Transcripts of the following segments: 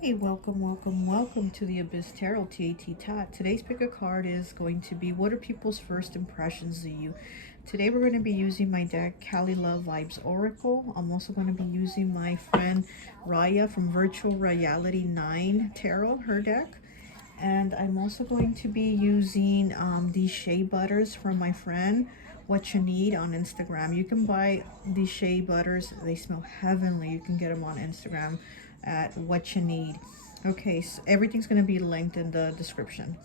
Hey, welcome to the Abyss Tarot T.A.T. Today's pick a card is going to be what are people's first impressions of you. Today we're going to be using my deck Cali Love Vibes Oracle. I'm also going to be using my friend Raya from Virtual Reality 9 Tarot, her deck. And I'm also going to be using these shea butters from my friend What You Need on Instagram. You can buy these shea butters. They smell heavenly. You can get them on Instagram at What You Need. Okay, so everything's going to be linked in the description.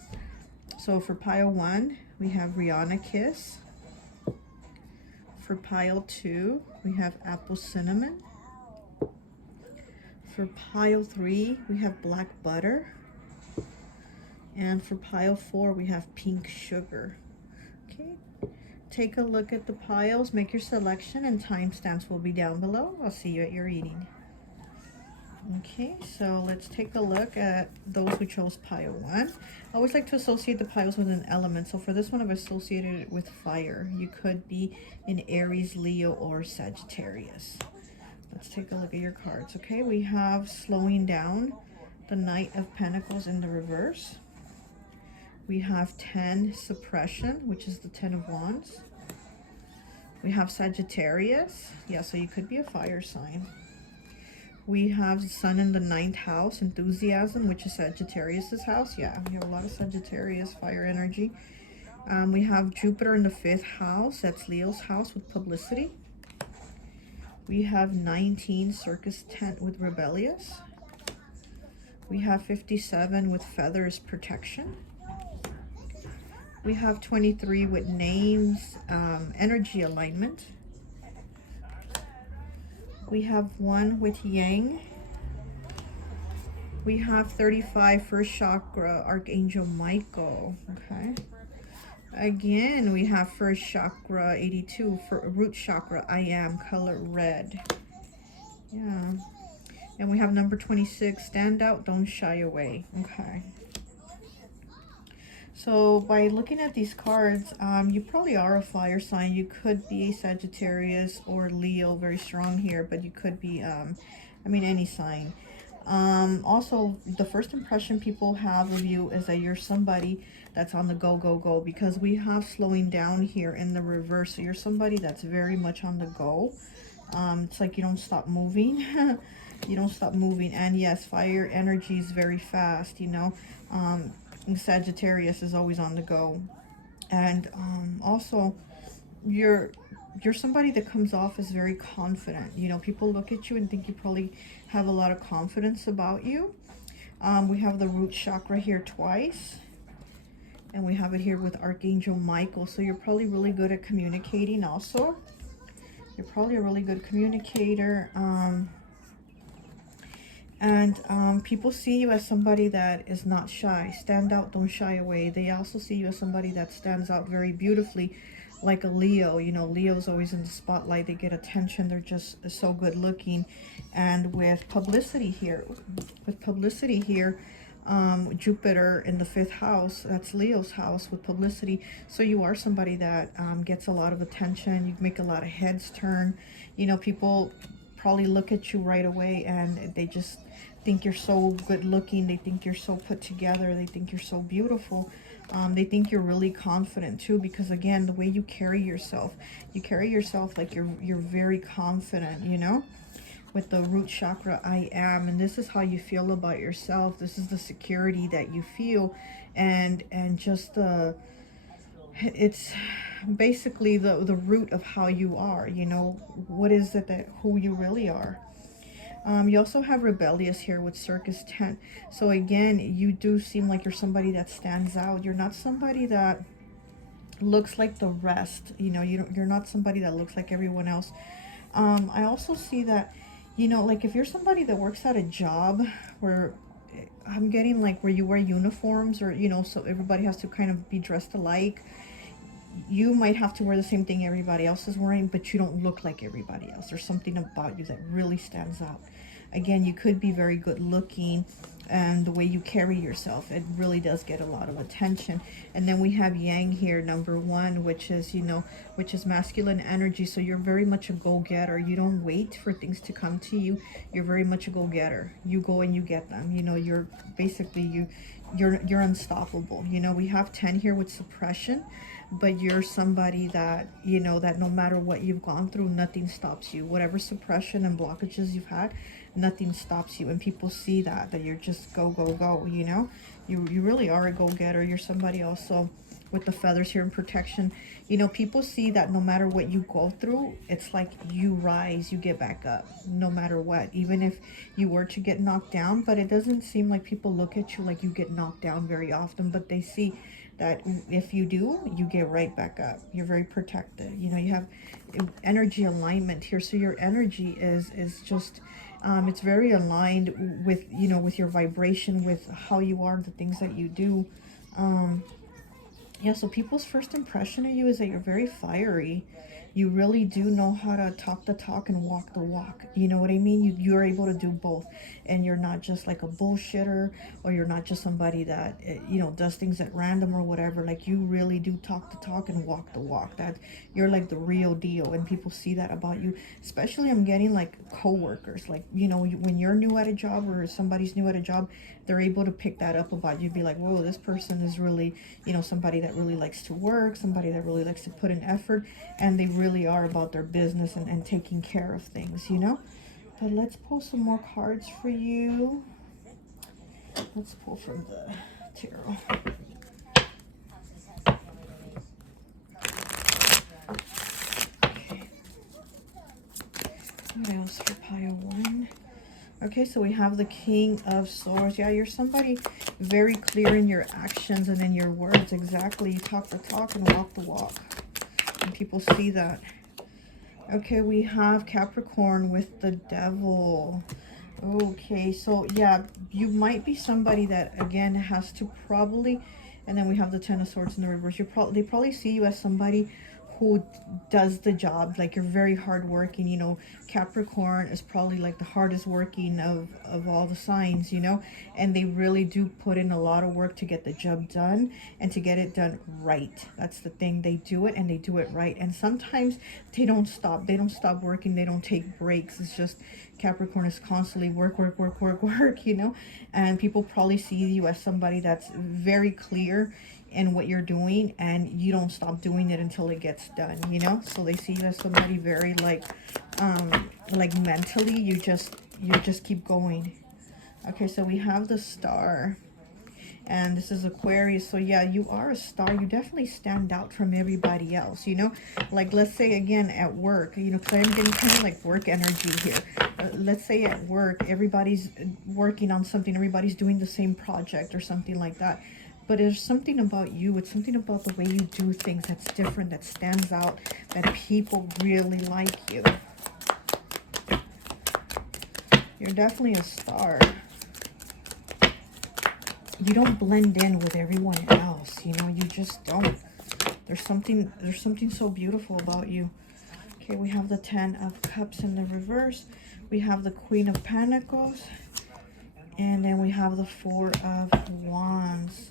So for pile 1, we have Rihanna Kiss. For pile 2, we have Apple Cinnamon. For pile 3, we have Black Butter. And for pile 4, we have Pink Sugar. Okay, take a look at the piles, make your selection, and timestamps will be down below. I'll see you at your reading. Okay, so let's take a look at those who chose pile 1. I always like to associate the piles with an element. So for this one, I've associated it with fire. You could be in Aries, Leo, or Sagittarius. Let's take a look at your cards. Okay, we have Slowing Down, the Knight of Pentacles in the reverse. We have 10 Suppression, which is the 10 of Wands. We have Sagittarius. Yeah, so you could be a fire sign. We have the Sun in the 9th house, Enthusiasm, which is Sagittarius's house. Yeah, we have a lot of Sagittarius fire energy. We have Jupiter in the 5th house. That's Leo's house with publicity. We have 19 Circus Tent with Rebellious. We have 57 with Feathers Protection. We have 23 with Names, Energy Alignment. We have 1 with Yang. We have 35 First Chakra, Archangel Michael. Okay. Again, we have First Chakra, 82 for Root Chakra, I Am, color red. Yeah. And we have number 26, Stand Out, Don't Shy Away. Okay. So by looking at these cards, you probably are a fire sign. You could be a Sagittarius or Leo, very strong here, but you could be, any sign. Also, the first impression people have of you is that you're somebody that's on the go, go, go, because we have slowing down here in the reverse. So you're somebody that's very much on the go. It's like you don't stop moving. You don't stop moving. And yes, fire energy is very fast, you know. Sagittarius is always on the go. And also you're somebody that comes off as very confident. You know, people look at you and think you probably have a lot of confidence about you. We have the root chakra here twice, and we have it here with Archangel Michael. So you're probably really good at communicating also. You're probably a really good communicator. People see you as somebody that is not shy. Stand out, don't shy away. They also see you as somebody that stands out very beautifully, like a Leo. You know, Leo's always in the spotlight. They get attention. They're just so good looking. And with publicity here, Jupiter in the 5th house, that's Leo's house with publicity. So you are somebody that gets a lot of attention. You make a lot of heads turn. You know, people probably look at you right away and they just think you're so good looking. They think you're so put together. They think you're so beautiful. They think you're really confident too, because again, the way you carry yourself like you're very confident, you know, with the root chakra, I am. And this is how you feel about yourself. This is the security that you feel. And just it's basically the root of how you are, you know, what is it that who you really are. You also have Rebellious here with Circus Tent. So again, you do seem like you're somebody that stands out. You're not somebody that looks like the rest. You know, you're not somebody that looks like everyone else. I also see that, you know, like if you're somebody that works at a job where I'm getting like where you wear uniforms, or, you know, so everybody has to kind of be dressed alike. You might have to wear the same thing everybody else is wearing, but you don't look like everybody else. There's something about you that really stands out. Again, you could be very good looking. and the way you carry yourself, it really does get a lot of attention. And then we have yang here, number 1, which is, you know, which is masculine energy. So you're very much a go-getter. You don't wait for things to come to you. You're very much a go-getter. You go and you get them. You know, you're basically, you're unstoppable. You know, we have 10 here with suppression, but you're somebody that, you know, that no matter what you've gone through, nothing stops you. Whatever suppression and blockages you've had, nothing stops you. And people see that you're just go, go, go, you know. You really are a go-getter. You're somebody also with the feathers here in protection. You know, people see that no matter what you go through, it's like you rise, you get back up, no matter what. Even if you were to get knocked down, but it doesn't seem like people look at you like you get knocked down very often, but they see that if you do, you get right back up. You're very protected. You know, you have energy alignment here. So your energy is just, it's very aligned with, you know, with your vibration, with how you are, the things that you do. Yeah, so people's first impression of you is that you're very fiery. You really do know how to talk the talk and walk the walk. You know what I mean? You're able to do both. And you're not just like a bullshitter, or you're not just somebody that, you know, does things at random or whatever. Like, you really do talk the talk and walk the walk. That you're like the real deal, and people see that about you. Especially, I'm getting like coworkers. Like, you know, when you're new at a job or somebody's new at a job, they're able to pick that up about you. Be like, whoa, this person is really, you know, somebody that really likes to work, somebody that really likes to put in effort, and they really are about their business and taking care of things, you know. But let's pull some more cards for you. Let's pull from the tarot. Okay. What else for pile 1? Okay, so we have the King of Swords. Yeah, you're somebody very clear in your actions and in your words. Exactly. You talk the talk and walk the walk. And people see that. Okay, we have Capricorn with the Devil. Okay, so yeah, you might be somebody that, again, has to probably... And then we have the Ten of Swords in the reverse. They probably see you as somebody who does the job. Like, you're very hardworking. You know, Capricorn is probably like the hardest working of all the signs, you know. And they really do put in a lot of work to get the job done and to get it done right. That's the thing. They do it and they do it right. And sometimes they don't stop. They don't stop working. They don't take breaks. It's just Capricorn is constantly work, work, work, work, work, you know. And people probably see you as somebody that's very clear in what you're doing, and you don't stop doing it until it gets done, you know. So they see you as somebody very like mentally, you just keep going. Okay, so we have the Star, and this is Aquarius. So yeah, you are a star. You definitely stand out from everybody else, you know. Like, let's say again at work, you know, because I'm getting kind of like work energy here. Let's say at work, everybody's working on something, everybody's doing the same project or something like that. But there's something about you, it's something about the way you do things that's different, that stands out, that people really like you. You're definitely a star. You don't blend in with everyone else, you know, you just don't. There's something so beautiful about you. Okay, we have the Ten of Cups in the reverse. We have the Queen of Pentacles. And then we have the Four of Wands.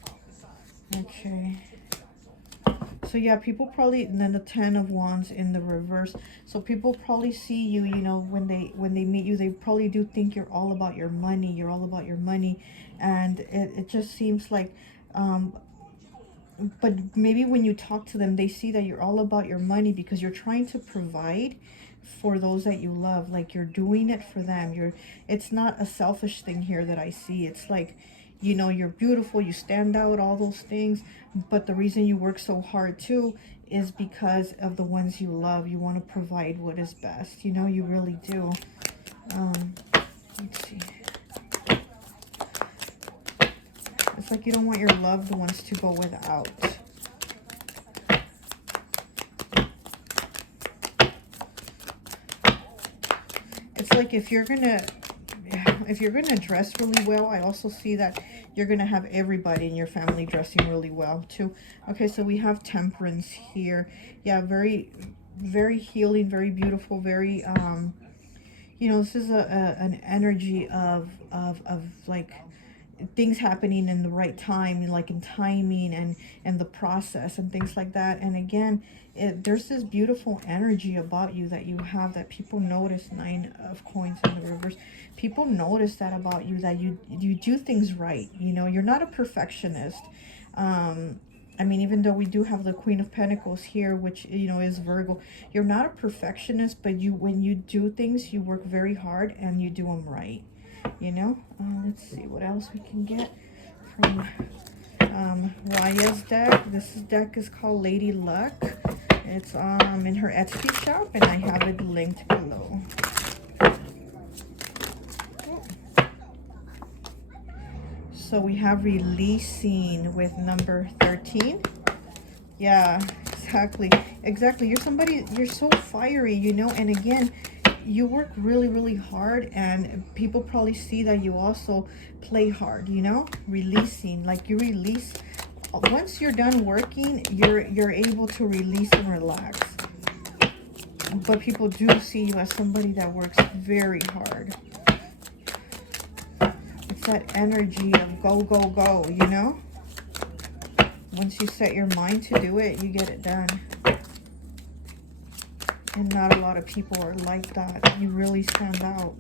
Okay. So yeah, people probably... And then the Ten of Wands in the reverse. So people probably see you, you know, when they meet you, they probably do think you're all about your money. You're all about your money. And it just seems like... but maybe when you talk to them, they see that you're all about your money because you're trying to provide for those that you love. Like, you're doing it for them. It's not a selfish thing here that I see. It's like, you know, you're beautiful, you stand out, all those things. But the reason you work so hard too is because of the ones you love. You want to provide what is best. You know, you really do. Let's see. It's like you don't want your loved ones to go without. It's like if you're gonna dress really well, I also see that you're gonna have everybody in your family dressing really well too. Okay, so we have Temperance here. Yeah, very, very healing, very beautiful, very you know, this is an energy of like, things happening in the right time, like in timing and the process and things like that. And again, there's this beautiful energy about you that you have, that people notice. 9 of coins in the reverse. People notice that about you, that you do things right. You know, you're not a perfectionist. I mean, even though we do have the Queen of Pentacles here, which, you know, is Virgo, you're not a perfectionist, but when you do things, you work very hard and you do them right, you know. Let's see what else we can get from Raya's deck. This deck is called Lady Luck. It's in her Etsy shop, and I have it linked below. So we have releasing with number 13. Yeah, exactly. You're somebody, you're so fiery, you know. And again, you work really, really hard, and people probably see that you also play hard, you know. Releasing, like you release. Once you're done working, you're able to release and relax. But people do see you as somebody that works very hard. It's that energy of go, go, go, you know. Once you set your mind to do it, you get it done. And not a lot of people are like that. You really stand out.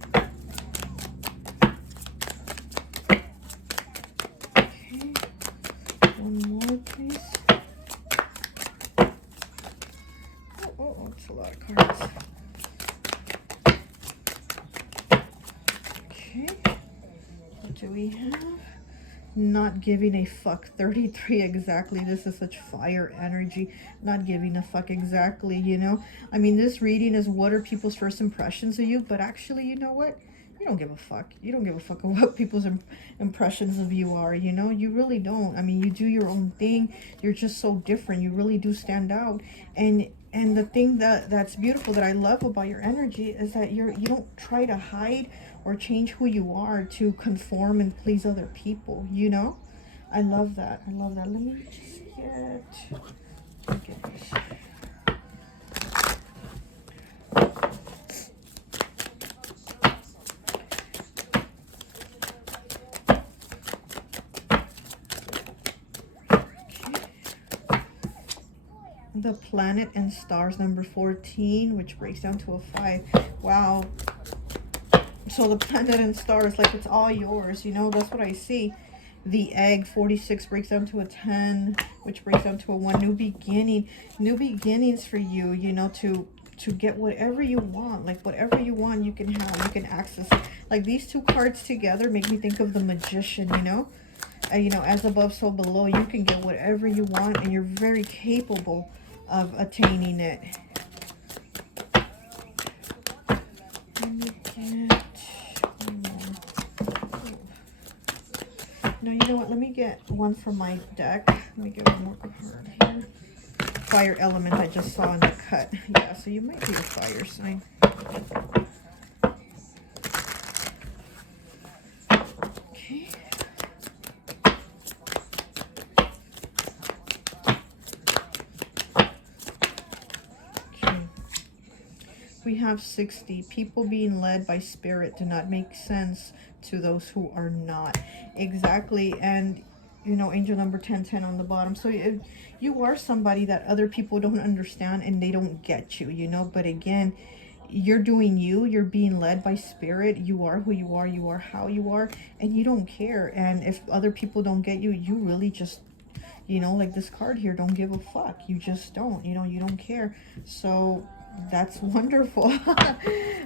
Okay. One more, please. Oh, it's a lot of cards. Okay. What do we have? Not giving a fuck. 33 exactly. This is such fire energy. Not giving a fuck exactly, you know. I mean, this reading is what are people's first impressions of you, but actually, you know what? You don't give a fuck. You don't give a fuck of what people's impressions of you are, you know. You really don't. I mean, you do your own thing. You're just so different. You really do stand out. And the thing that's beautiful, that I love about your energy, is that you don't try to hide or change who you are to conform and please other people, you know. I love that. I love that. Let me just get this. The Planet and Stars, number 14, which breaks down to a 5. Wow. So the Planet and Stars, like, it's all yours, you know. That's what I see. The Egg, 46, breaks down to a 10, which breaks down to a 1. New beginning. New beginnings for you, you know, to get whatever you want. Like, whatever you want, you can have, you can access. Like, these two cards together make me think of the Magician, you know. You know, as above, so below. You can get whatever you want, and you're very capable of attaining it. No, you know what? Let me get one from my deck. Let me get one more card here. Fire element I just saw in the cut. Yeah, so you might be a fire sign. Okay. We have 60. People being led by spirit do not make sense to those who are not. Exactly. And, you know, angel number 1010 on the bottom. So if you are somebody that other people don't understand and they don't get you, you know. But again, you're doing you. You're being led by spirit. You are who you are. You are how you are. And you don't care. And if other people don't get you, you really just, you know, like this card here, don't give a fuck. You just don't, you know, you don't care. So that's wonderful.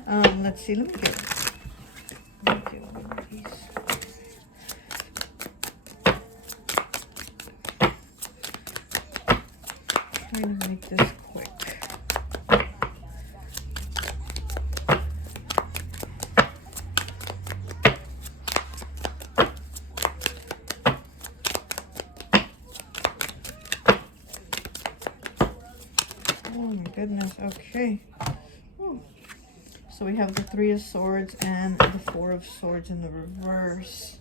Let's see, let me get one of these. Trying to make this quick. Oh my goodness, okay. Oh. So we have the 3 of Swords and the 4 of Swords in the reverse.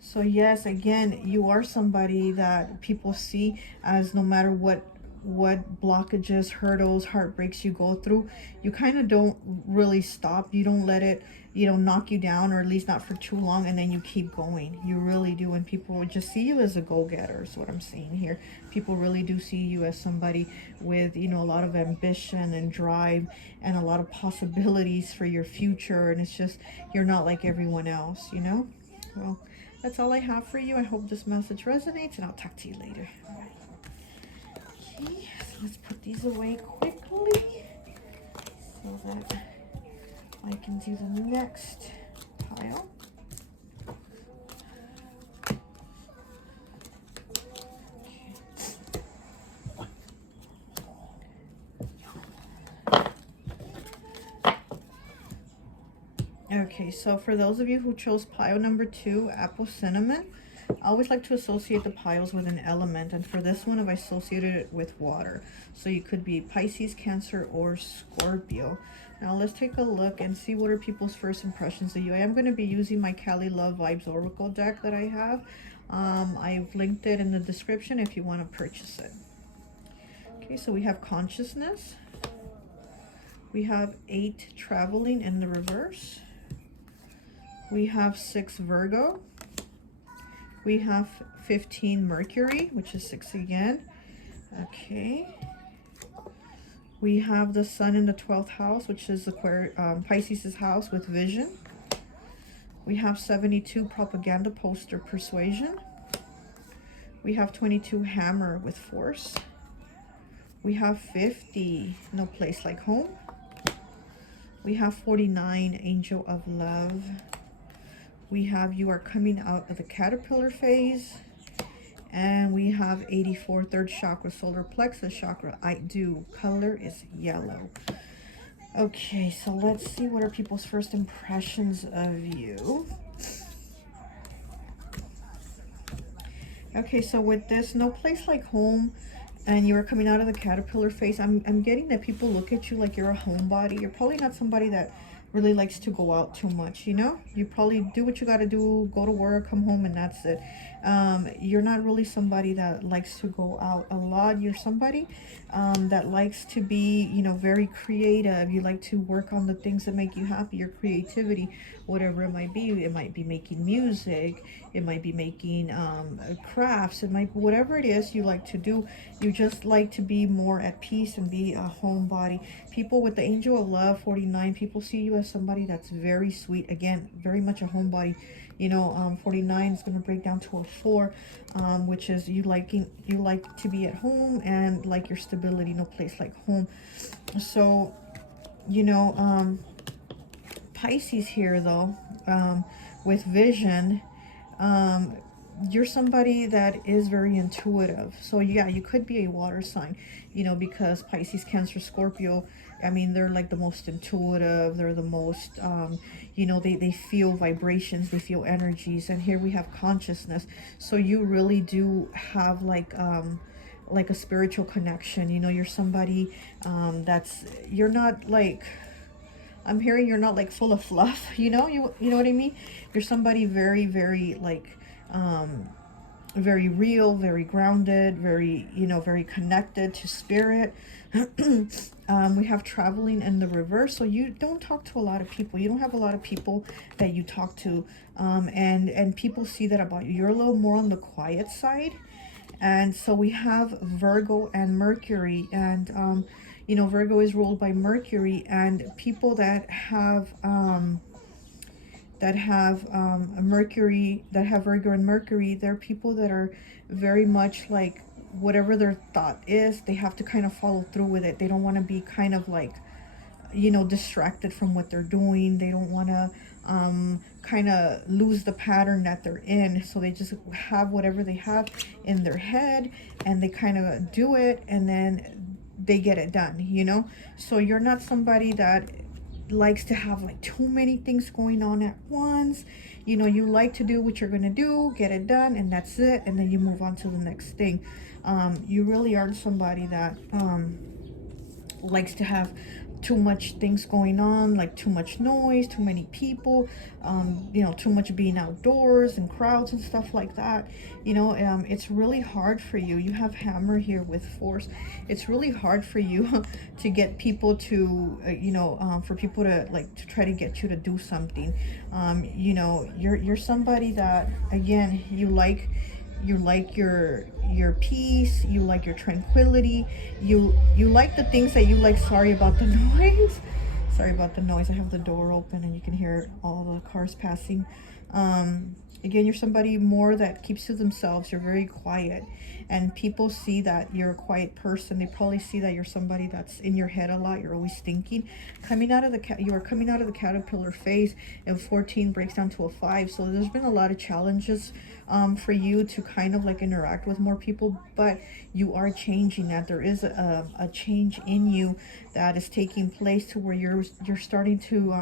So yes, again, you are somebody that people see as, no matter what what blockages, hurdles, heartbreaks you go through, you kind of don't really stop. You don't let it, knock you down, or at least not for too long, and then you keep going. You really do. And people just see you as a go-getter is what I'm saying here. People really do see you as somebody with, a lot of ambition and drive and a lot of possibilities for your future. And it's just, you're not like everyone else, Well, that's all I have for you. I hope this message resonates, and I'll talk to you later. Okay, so let's put these away quickly so that I can do the next pile. Okay, so for those of you who chose pile number 2, apple cinnamon, I always like to associate the piles with an element, and for this one I've associated it with water. So you could be Pisces, Cancer, or Scorpio. Now let's take a look and see what are people's first impressions of you. I am going to be using my Cali Love Vibes Oracle deck that I have. I've linked it in the description if you want to purchase it. Okay, so we have consciousness. We have 8 traveling in the reverse. We have 6 Virgo. We have 15 Mercury, which is 6 again. Okay. We have the Sun in the 12th house, which is Pisces' house with vision. We have 72 Propaganda Poster Persuasion. We have 22 Hammer with Force. We have 50 No Place Like Home. We have 49 Angel of Love. We have You Are Coming Out of the Caterpillar Phase. And we have 84 Third Chakra, Solar Plexus Chakra. I do. Color is yellow. Okay, so let's see what are people's first impressions of you. Okay, so with this No Place Like Home, and you are coming out of the caterpillar phase, I'm getting that people look at you like you're a homebody. You're probably not somebody that really likes to go out too much, You probably do what you got to do, go to work, come home, and that's it. You're not really somebody that likes to go out a lot. You're somebody that likes to be, very creative. You like to work on the things that make you happy, your creativity, whatever it might be. It might be making music. It might be making crafts. It might be whatever it is you like to do. You just like to be more at peace and be a homebody. People with the Angel of Love, 49, people see you as somebody that's very sweet. Again, very much a homebody. 49 is going to break down to a 4, which is you like to be at home and like your stability, no place like home. So, Pisces here though, with vision, you're somebody that is very intuitive. So yeah, you could be a water sign, because Pisces, Cancer, Scorpio, I mean, they're like the most intuitive. They're the most, they feel vibrations, they feel energies. And here we have consciousness. So you really do have like a spiritual connection. You're somebody you're not like, I'm hearing you're not like full of fluff, you know what I mean? You're somebody very, very like, very real, very grounded, very, very connected to spirit. We have traveling in the reverse. So you don't talk to a lot of people. You don't have a lot of people that you talk to. And people see that about you. You're a little more on the quiet side. And so we have Virgo and Mercury, and Virgo is ruled by Mercury, and people that have Mercury, that have Virgo and Mercury, they're people that are very much like, whatever their thought is, they have to kind of follow through with it. They don't want to be kind of like, distracted from what they're doing. They don't want to kind of lose the pattern that they're in. So they just have whatever they have in their head, and they kind of do it, and then they get it done, So you're not somebody that likes to have like too many things going on at once. You like to do what you're going to do, get it done, and that's it, and then you move on to the next thing. You really aren't somebody that likes to have too much things going on, like too much noise, too many people, you know, too much being outdoors and crowds and stuff like that. You know, it's really hard for you. You have hammer here with force. It's really hard for you to get people to, you know, for people to like to try to get you to do something. You know, you're somebody that, again, you like your peace, you like your tranquility, you like the things that you like. Sorry about the noise. Sorry about the noise. I have the door open and you can hear all the cars passing. Again, you're somebody more that keeps to themselves. You're very quiet, and people see that you're a quiet person. They probably see that you're somebody that's in your head a lot. You're always thinking. Coming out of the you are coming out of the caterpillar phase, and 14 breaks down to a 5. So there's been a lot of challenges for you to kind of like interact with more people, but you are changing that. There is a change in you that is taking place to where you're starting to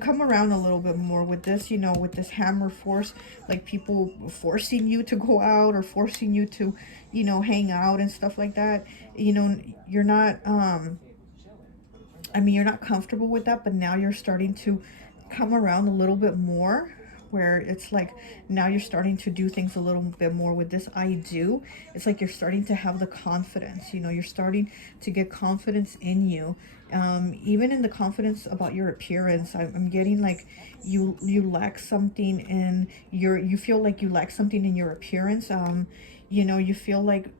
come around a little bit more with this, you know, with this hammer force, like people forcing you to go out or forcing you to, you know, hang out and stuff like that. You know, you're not, I mean, you're not comfortable with that, but now you're starting to come around a little bit more, where it's like now you're starting to do things a little bit more with this I do. It's like you're starting to have the confidence, you know, you're starting to get confidence in you. Even in the confidence about your appearance, I'm getting like you lack something in your, you feel like you lack something in your appearance. You know, you feel like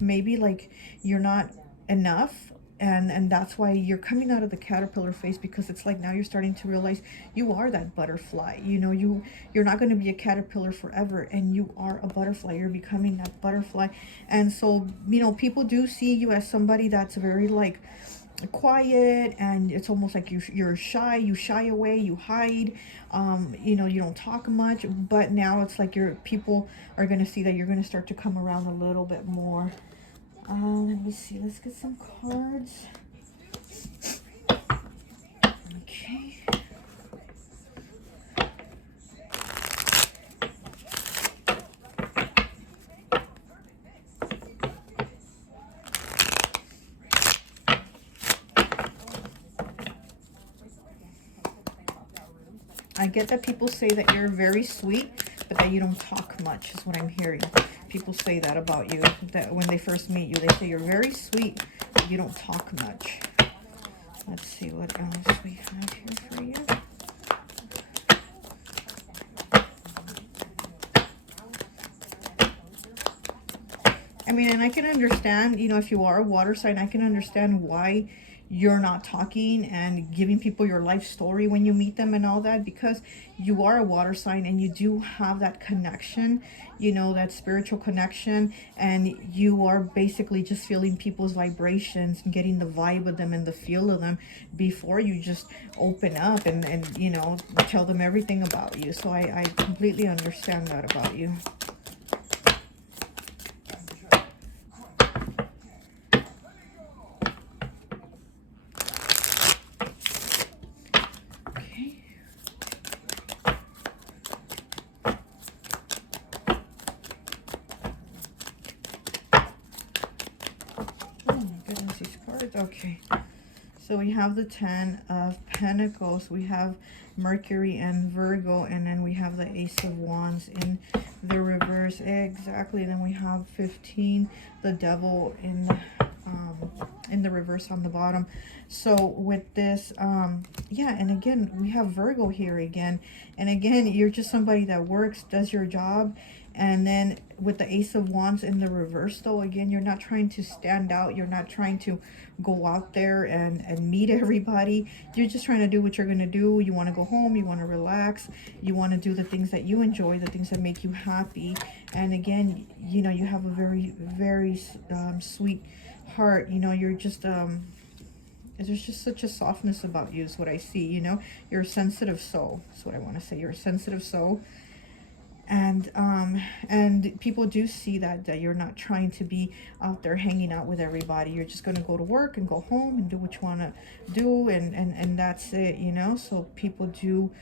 maybe like you're not enough, and that's why you're coming out of the caterpillar phase, because it's like now you're starting to realize you are that butterfly. You know, you're not going to be a caterpillar forever, and you are a butterfly. You're becoming that butterfly. And so, you know, people do see you as somebody that's very like quiet, and it's almost like you're shy. You shy away, you hide. You know, you don't talk much, but now it's like your people are going to see that you're going to start to come around a little bit more. Let me see. Let's get some cards. Okay. I get that people say that you're very sweet, but that you don't talk much, is what I'm hearing. People say that about you, that when they first meet you, they say you're very sweet, but you don't talk much. Let's see what else we have here for you. I mean, and I can understand, you know, if you are a water sign, I can understand why you're not talking and giving people your life story when you meet them and all that, because you are a water sign and you do have that connection, you know, that spiritual connection, and you are basically just feeling people's vibrations and getting the vibe of them and the feel of them before you just open up and you know, tell them everything about you. So I completely understand that about you. These cards. Okay, so we have the 10 of Pentacles, we have Mercury and Virgo, and then we have the Ace of Wands in the reverse. Exactly. Then we have 15, the Devil in the reverse on the bottom. So with this, yeah, and again we have Virgo here again, and again you're just somebody that works, does your job. And then with the Ace of Wands in the reverse, though, again, you're not trying to stand out. You're not trying to go out there and meet everybody. You're just trying to do what you're going to do. You want to go home. You want to relax. You want to do the things that you enjoy, the things that make you happy. And again, you know, you have a very, very sweet heart. You know, you're just... there's just such a softness about you is what I see, you know. You're a sensitive soul. That's what I want to say. You're a sensitive soul. And people do see that you're not trying to be out there hanging out with everybody. You're just going to go to work and go home and do what you want to do, and that's it, you know. So people do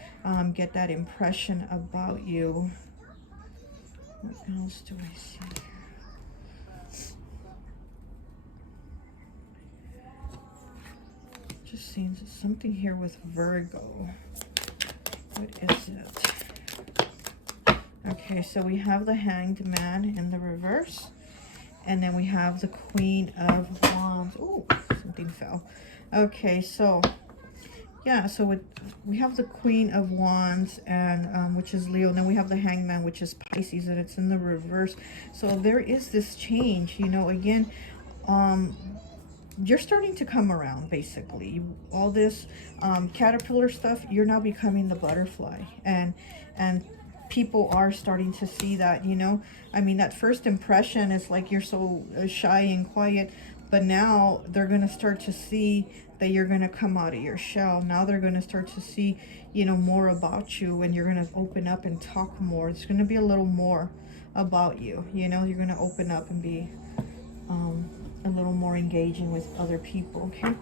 get that impression about you. What else do I see here? Just seeing something here with Virgo. What is it? Okay, so we have the Hanged Man in the reverse. And then we have the Queen of Wands. Oh, something fell. Okay, so yeah, so we have the Queen of Wands, and which is Leo. And then we have the Hanged Man, which is Pisces, and it's in the reverse. So there is this change, you know, again, you're starting to come around, basically. All this caterpillar stuff, you're now becoming the butterfly, and people are starting to see that, you know. I mean, that first impression is like you're so shy and quiet, but now they're going to start to see that you're going to come out of your shell. Now they're going to start to see, you know, more about you, and you're going to open up and talk more. It's going to be a little more about you, you know. You're going to open up and be a little more engaging with other people. Okay,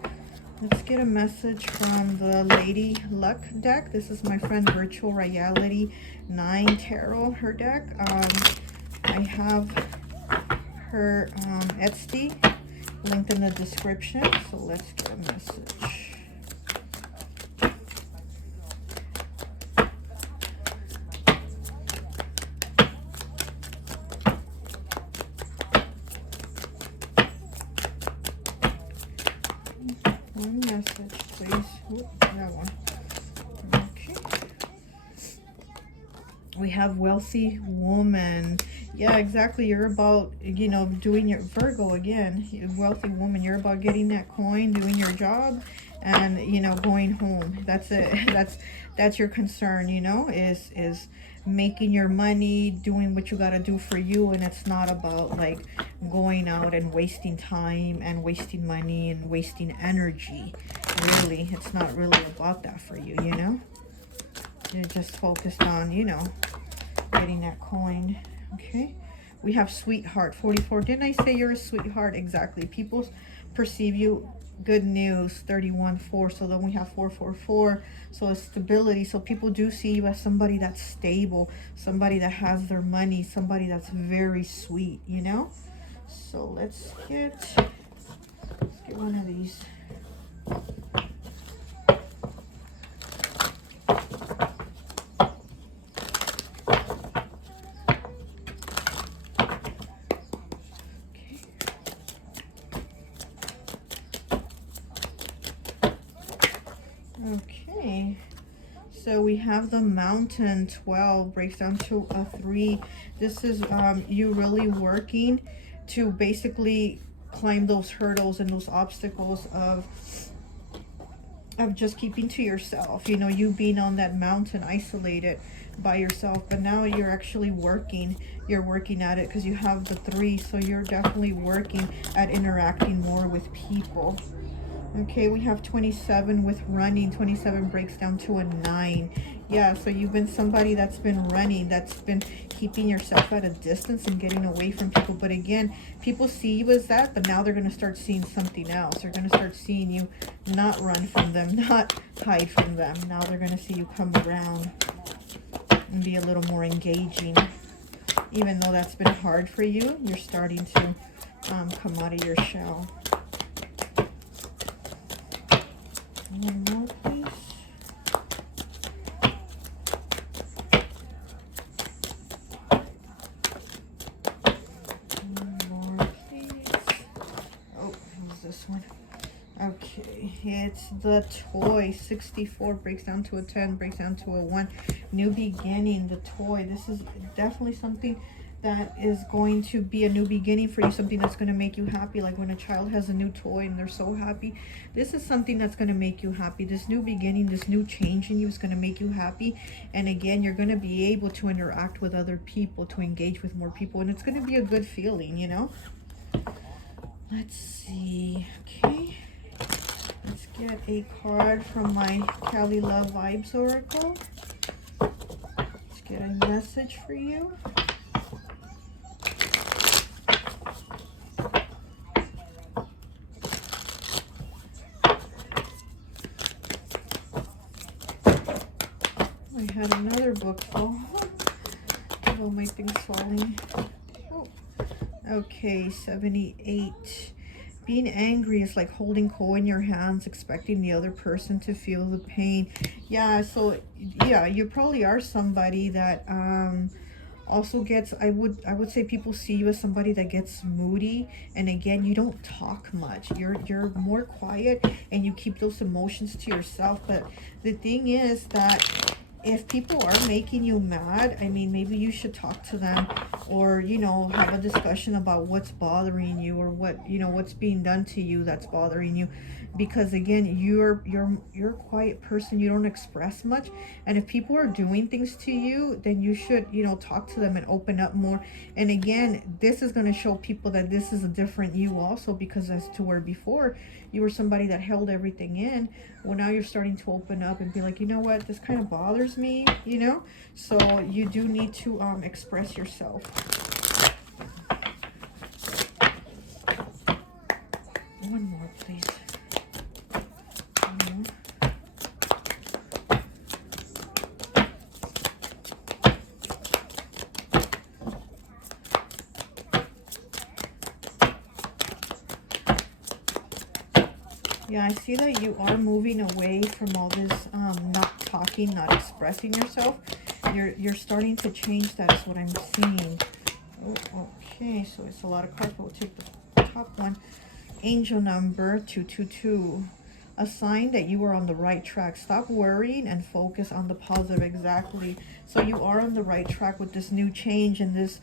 let's get a message from the Lady Luck deck. This is my friend Virtual Reality 9 Tarot, her deck. I have her Etsy linked in the description, so let's get a message. One message, please. Ooh, that one. Okay. We have Wealthy Woman. Yeah, exactly. You're about, you know, doing your Virgo again. Wealthy Woman. You're about getting that coin, doing your job, and, you know, going home. That's it. That's your concern, you know, is making your money, doing what you got to do for you. And it's not about like going out and wasting time and wasting money and wasting energy. Really, it's not really about that for you, you know. You're just focused on, you know, getting that coin. Okay, we have Sweetheart 44. Didn't I say you're a sweetheart? Exactly. People perceive you. Good news 31-4. So then we have 444. So it's stability. So people do see you as somebody that's stable, somebody that has their money, somebody that's very sweet, you know. So let's get one of these. Okay, so we have the Mountain 12, breaks down to a 3. This is you really working to basically climb those hurdles and those obstacles of just keeping to yourself, you know, you being on that mountain isolated by yourself. But now you're actually working at it because you have the 3, so you're definitely working at interacting more with people. Okay, we have 27 with running. 27 breaks down to a 9. Yeah, so you've been somebody that's been running, that's been keeping yourself at a distance and getting away from people. But again, people see you as that, but now they're going to start seeing something else. They're going to start seeing you not run from them, not hide from them. Now they're going to see you come around and be a little more engaging. Even though that's been hard for you, you're starting to come out of your shell. One more, please. One more, please. Oh, who's this one? Okay, it's the Toy. 64 breaks down to a 10, breaks down to a 1. New beginning, the Toy. This is definitely something that is going to be a new beginning for you, something that's going to make you happy. Like when a child has a new toy and they're so happy, this is something that's going to make you happy. This new beginning, this new change in you is going to make you happy. And again, you're going to be able to interact with other people, to engage with more people, and it's going to be a good feeling, you know. Let's see. Okay, let's get a card from my Cali Love Vibes Oracle. Let's get a message for you. I had another book fall. All my things falling. Oh. Okay, 78. Being angry is like holding coal in your hands, expecting the other person to feel the pain. Yeah, so yeah, you probably are somebody that also gets, I would say people see you as somebody that gets moody, and again, you don't talk much. You're more quiet and you keep those emotions to yourself. But the thing is that if people are making you mad, I mean, maybe you should talk to them, or have a discussion about what's bothering you, or what's being done to you that's bothering you. Because again, you're a quiet person, you don't express much, and if people are doing things to you, then you should talk to them and open up more. And again, this is going to show people that this is a different you also, because as to where before you were somebody that held everything in, well, now you're starting to open up and be like, you know what, this kind of bothers me, so you do need to express yourself. One more, please. One more. Yeah, I see that you are moving away from all this not talking, not expressing yourself. You're starting to change. That is what I'm seeing. Oh, okay, so it's a lot of cards, but we'll take the top one. Angel number 222. A sign that you are on the right track. Stop worrying and focus on the positive. Exactly. So you are on the right track with this new change and this,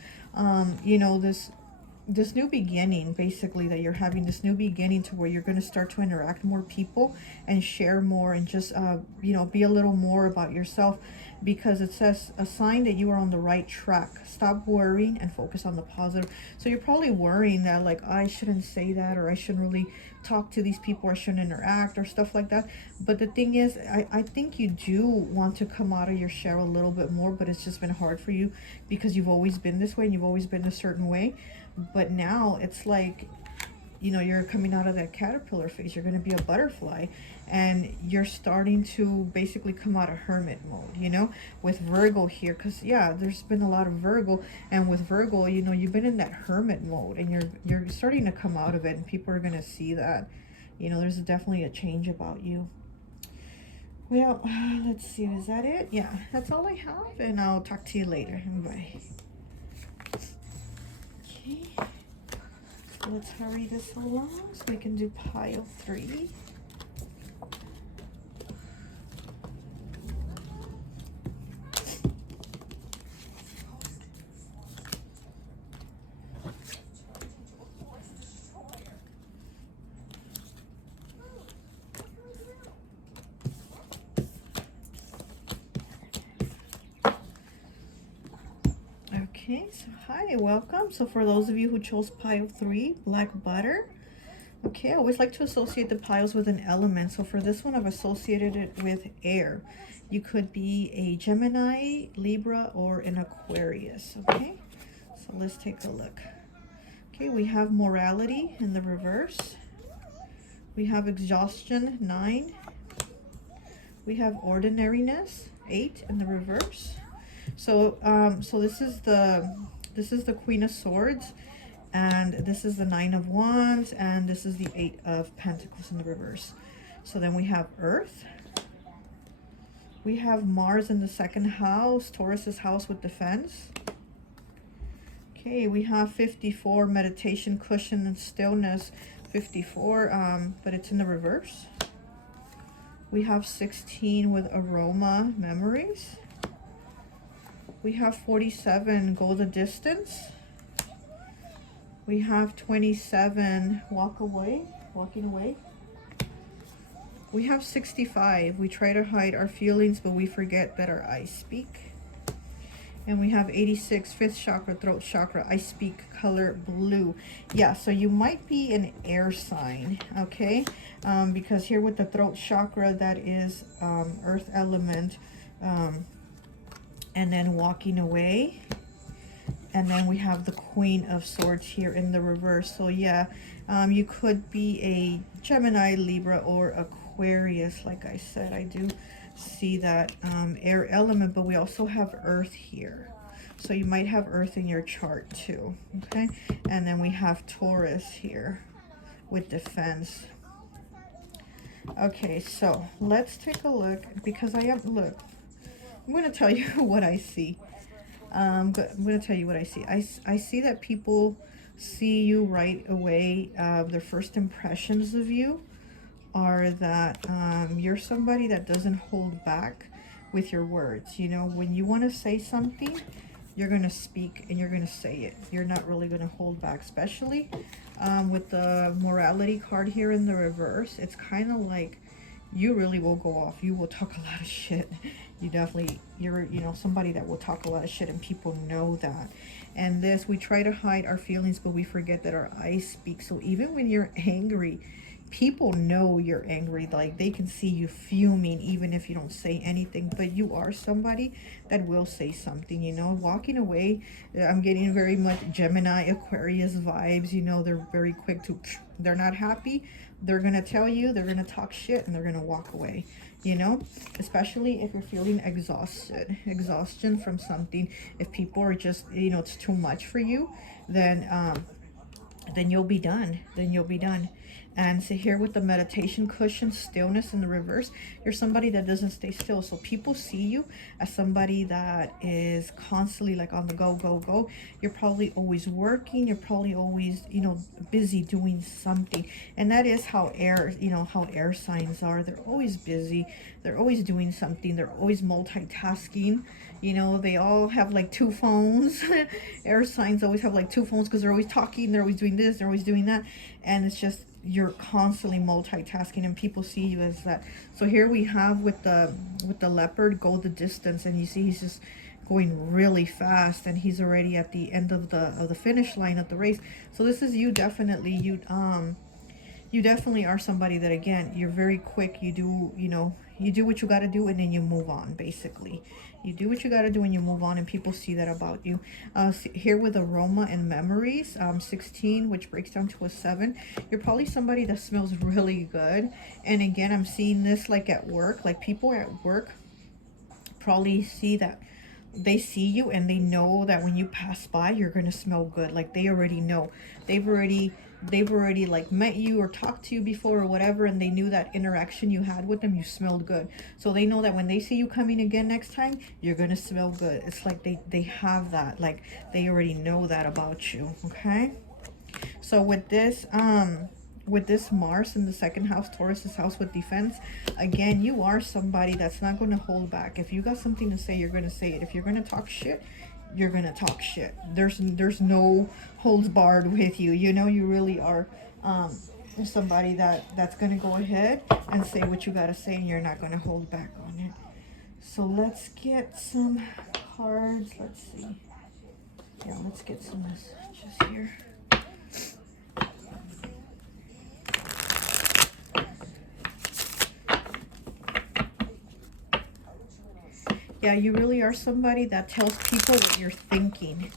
this new beginning, basically, that you're having this new beginning to where you're going to start to interact more people and share more, and just be a little more about yourself, because it says a sign that you are on the right track. Stop worrying and focus on the positive. So you're probably worrying that, like, I shouldn't say that, or I shouldn't really talk to these people, or I shouldn't interact, or stuff like that. But the thing is, I think you do want to come out of your shell a little bit more, but it's just been hard for you because you've always been this way and you've always been a certain way. But now it's like, you're coming out of that caterpillar phase. You're going to be a butterfly, and you're starting to basically come out of hermit mode, with Virgo here. Because, yeah, there's been a lot of Virgo. And with Virgo, you've been in that hermit mode, and you're starting to come out of it, and people are going to see that. There's definitely a change about you. Well, let's see. Is that it? Yeah, that's all I have. And I'll talk to you later. Bye. Okay, so let's hurry this along so we can do pile 3. Okay, so hi, welcome. So for those of you who chose pile 3, black butter. Okay, I always like to associate the piles with an element. So for this one, I've associated it with air. You could be a Gemini, Libra, or an Aquarius. Okay, so let's take a look. Okay, we have morality in the reverse. We have exhaustion, 9. We have ordinariness, 8 in the reverse. So so this is the Queen of Swords, and this is the 9 of Wands, and this is the 8 of Pentacles in the reverse. So then we have Earth. We have Mars in the 2nd house, Taurus's house with defense. Okay, we have 54, meditation, cushion, and stillness. 54, but it's in the reverse. We have 16 with aroma, memories. We have 47, go the distance. We have 27, walking away. We have 65, we try to hide our feelings, but we forget that our eyes speak. And we have 86, 5th chakra, throat chakra, I speak color blue. Yeah, so you might be an air sign, okay? Because here with the throat chakra, that is earth element. And then walking away. And then we have the Queen of Swords here in the reverse. So yeah, you could be a Gemini, Libra, or Aquarius. Like I said, I do see that air element, but we also have Earth here. So you might have Earth in your chart too, okay? And then we have Taurus here. with defense. Okay, so let's take a look, because I am, look, I'm going to tell you what I see. I'm going to tell you what I see. I see that people see you right away. Their first impressions of you are that you're somebody that doesn't hold back with your words. You know, when you want to say something, you're going to speak and you're going to say it. You're not really going to hold back, especially with the morality card here in the reverse. It's kind of like you really will go off. You will talk a lot of shit. You definitely, you're, you know, somebody that will talk a lot of shit, and people know that. And this, we try to hide our feelings, but we forget that our eyes speak. So even when you're angry, people know you're angry. Like, they can see you fuming even if you don't say anything. But you are somebody that will say something, you know. Walking away, I'm getting very much Gemini, Aquarius vibes. You know, they're very quick to, they're not happy, they're gonna tell you, they're gonna talk shit, and they're gonna walk away, you know. Especially if you're feeling exhaustion from something. If people are just, you know, it's too much for you, then you'll be done. And so here with the meditation cushion, stillness in the reverse, you're somebody that doesn't stay still. So people see you as somebody that is constantly like on the go. You're probably always working. You're probably always, you know, busy doing something. And that is how air, you know, how air signs are. They're always busy. They're always doing something. They're always multitasking. You know, they all have like 2 phones. Air signs always have like 2 phones because they're always talking. They're always doing this. They're always doing that. And it's just, you're constantly multitasking, and people see you as that. So here we have with the leopard, go the distance, and you see he's just going really fast, and he's already at the end of the finish line of the race. So this is you, definitely. You definitely are somebody that, again, you're very quick. You do, you know, you do what you got to do, and then you move on. Basically, you do what you got to do and you move on, and people see that about you. Here with aroma and memories, 16, which breaks down to a 7. You're probably somebody that smells really good. And again, I'm seeing this like at work. Like, people at work probably see that, they see you and they know that when you pass by, you're gonna smell good. Like, they already know. They've already like met you or talked to you before or whatever, and they knew that interaction you had with them, you smelled good. So they know that when they see you coming again next time, you're gonna smell good. It's like they have that, like, they already know that about you. Okay, so with this Mars in the 2nd house, Taurus's house with defense, again, you are somebody that's not going to hold back. If you got something to say, you're going to say it. If you're going to talk shit, you're going to talk shit. There's no holds barred with you. You know, you really are somebody that's going to go ahead and say what you got to say, and you're not going to hold back on it. So let's get some cards. Let's see. Yeah, let's get some messages here. Yeah, you really are somebody that tells people what you're thinking.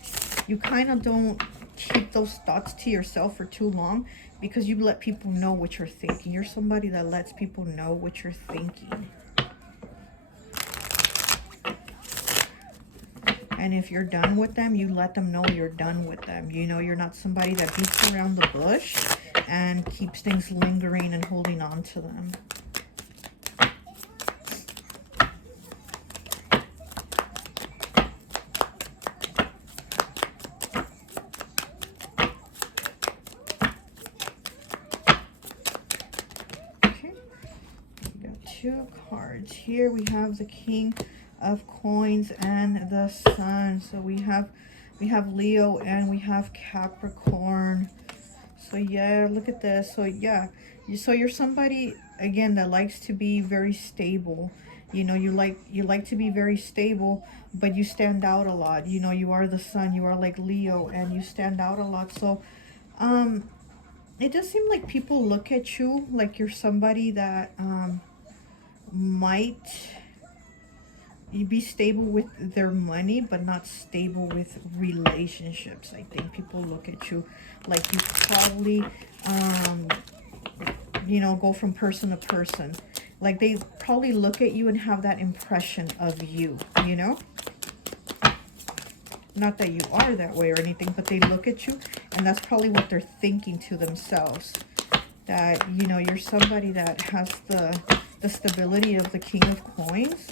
You kind of don't keep those thoughts to yourself for too long, because you let people know what you're thinking. You're somebody that lets people know what you're thinking. And if you're done with them, you let them know you're done with them. You know, you're not somebody that beats around the bush and keeps things lingering and holding on to them. Two cards here. We have the King of Coins and the Sun. So we have Leo and we have Capricorn. So yeah, look at this. So yeah, so you're somebody, again, that likes to be very stable. You know, you like to be very stable, but you stand out a lot. You know, you are the Sun, you are like Leo, and you stand out a lot. So it does seem like people look at you like you're somebody that might you be stable with their money, but not stable with relationships. I think people look at you like you probably you know, go from person to person. Like, they probably look at you and have that impression of you, you know, not that you are that way or anything, but they look at you and that's probably what they're thinking to themselves. that, you know, you're somebody that has the stability of the King of Coins,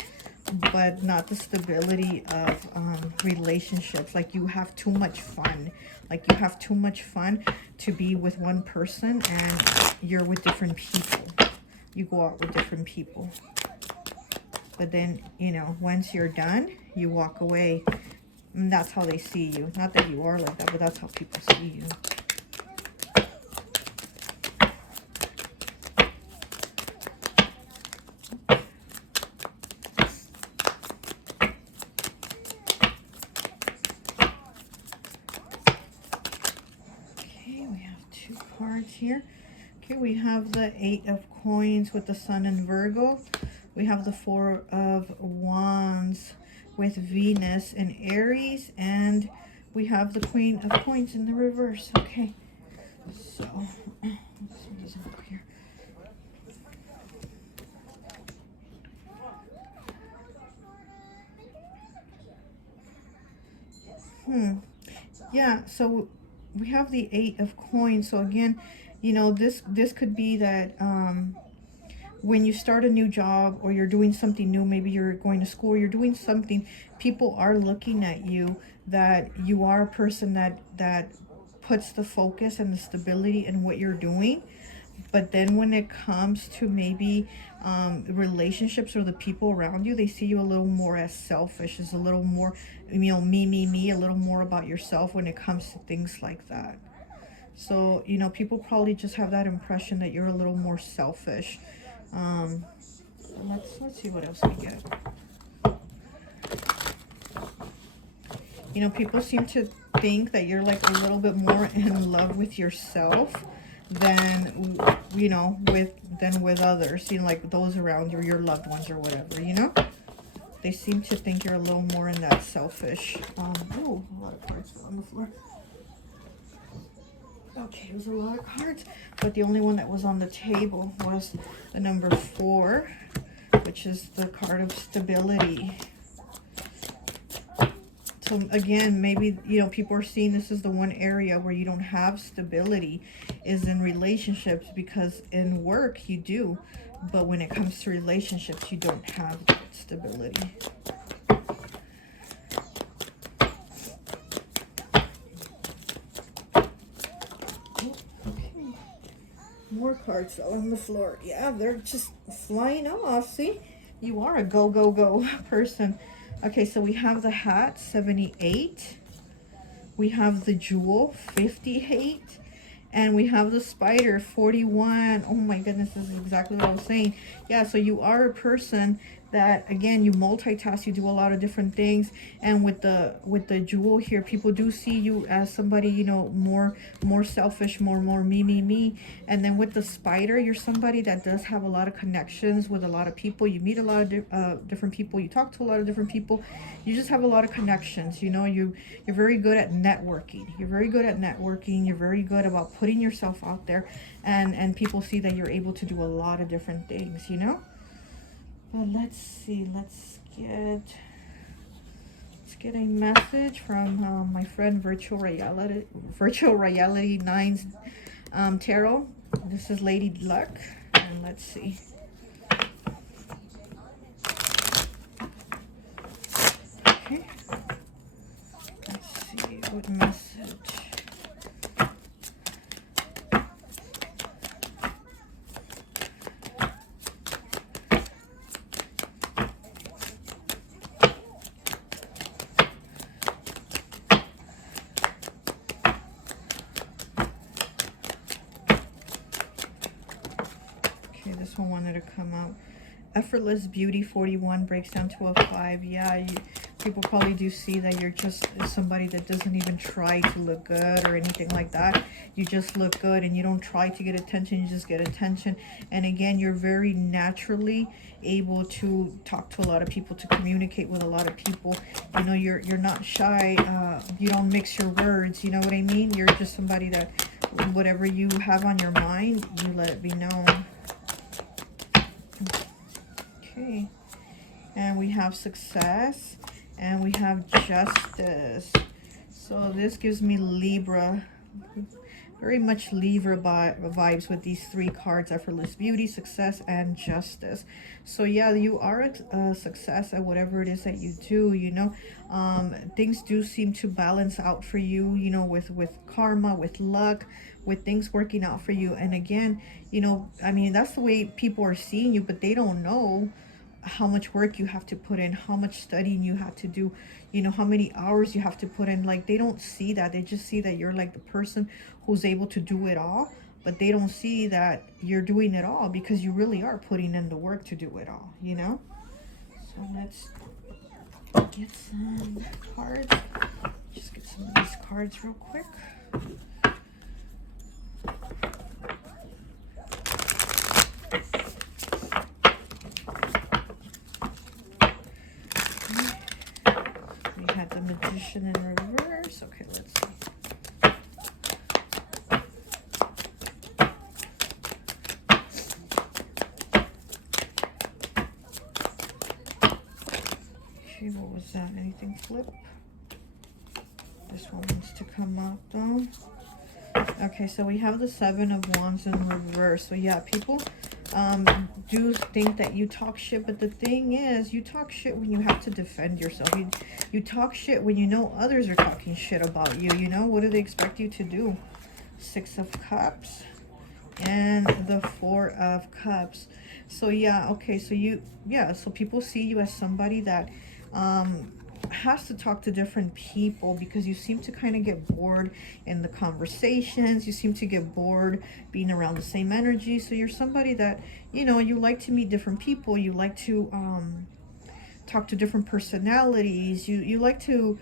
but not the stability of relationships. Like you have too much fun. Like you have too much fun to be with one person, and you're with different people. You go out with different people. But then, you know, once you're done, you walk away. And that's how they see you. Not that you are like that, but that's how people see you. Okay, we have 2 cards here. Okay, we have the 8 of Coins with the Sun in Virgo. We have the 4 of Wands with Venus and Aries. And we have the Queen of Coins in the reverse. Okay, so this one doesn't go here. Yeah, so we have the 8 of Coins. So again, you know, this could be that when you start a new job or you're doing something new, maybe you're going to school, you're doing something, people are looking at you, that you are a person that puts the focus and the stability in what you're doing. But then when it comes to maybe relationships or the people around you, they see you a little more as selfish, as a little more, you know, me, a little more about yourself when it comes to things like that. So, you know, people probably just have that impression that you're a little more selfish. Let's see what else we get. You know, people seem to think that you're like a little bit more in love with yourself than, you know, with others, you know, like those around you or your loved ones or whatever, you know. They seem to think you're a little more in that selfish. Oh, a lot of cards on the floor. Okay, it was a lot of cards, but the only one that was on the table was the number 4, which is the card of stability. So again, maybe, you know, people are seeing this is the one area where you don't have stability, is in relationships, because in work you do, but when it comes to relationships, you don't have that stability. More cards fell on the floor. Yeah, they're just flying off. See, you are a go person. Okay, so we have the hat, 78. We have the jewel, 58. And we have the spider, 41. Oh my goodness, this is exactly what I was saying. Yeah, so you are a person that, again, you multitask, you do a lot of different things. And with the jewel here, people do see you as somebody, you know, more selfish, more me. And then with the spider, you're somebody that does have a lot of connections with a lot of people. You meet a lot of different people. You talk to a lot of different people. You just have a lot of connections. You know, you're very good at networking. You're very good at networking. You're very good about putting yourself out there, and people see that you're able to do a lot of different things, you know. But let's see, let's get a message from my friend Virtual Reality 9's Tarot. This is Lady Luck, and let's see. Okay, let's see what message. This one wanted to come out. Effortless Beauty 41 breaks down to a 5. Yeah, people probably do see that you're just somebody that doesn't even try to look good or anything like that. You just look good, and you don't try to get attention, you just get attention. And again, you're very naturally able to talk to a lot of people, to communicate with a lot of people. You know, you're not shy. You don't mix your words, you know what I mean? You're just somebody that whatever you have on your mind, you let it be known. Okay, and we have success, and we have justice. So this gives me Libra. Very much Libra vibes with these three cards: effortless beauty, success, and justice. So yeah, you are a success at whatever it is that you do, you know. Things do seem to balance out for you, you know, with karma, with luck, with things working out for you. And again, you know, I mean, that's the way people are seeing you, but they don't know how much work you have to put in, how much studying you have to do, you know, how many hours you have to put in. Like, they don't see that. They just see that you're like the person who's able to do it all, but they don't see that you're doing it all because you really are putting in the work to do it all, you know. So let's get some cards. Just get some of these cards real quick. We had the Magician in reverse. Okay, let's see. Okay, what was that? Anything flip? This one wants to come out though. Okay, so we have the Seven of Wands in reverse. So yeah, people do think that you talk shit, but the thing is, you talk shit when you have to defend yourself. You talk shit when you know others are talking shit about you. You know, what do they expect you to do? Six of Cups and the Four of Cups. So yeah, okay, so so people see you as somebody that has to talk to different people because you seem to kind of get bored in the conversations. You seem to get bored being around the same energy. So you're somebody that, you know, you like to meet different people. You like to talk to different personalities. You like to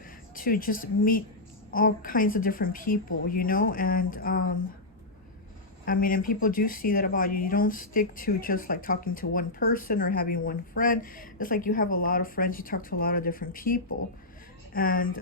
just meet all kinds of different people, you know. And I mean, and people do see that about you. You don't stick to just like talking to one person or having one friend. It's like you have a lot of friends. You talk to a lot of different people. And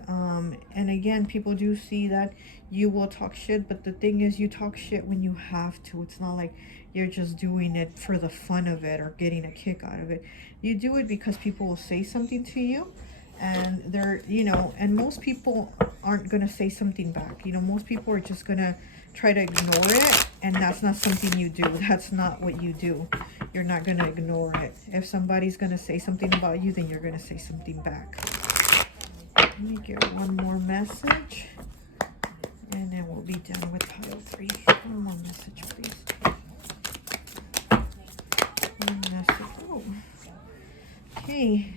again, people do see that you will talk shit, but the thing is, you talk shit when you have to. It's not like you're just doing it for the fun of it or getting a kick out of it. You do it because people will say something to you, and they're, you know, and most people aren't gonna say something back. You know, most people are just gonna try to ignore it, and that's not something you do. That's not what you do. You're not gonna ignore it. If somebody's gonna say something about you, then you're gonna say something back. Let me get one more message, and then we'll be done with pile 3. One more message, please. One message. Oh. Okay.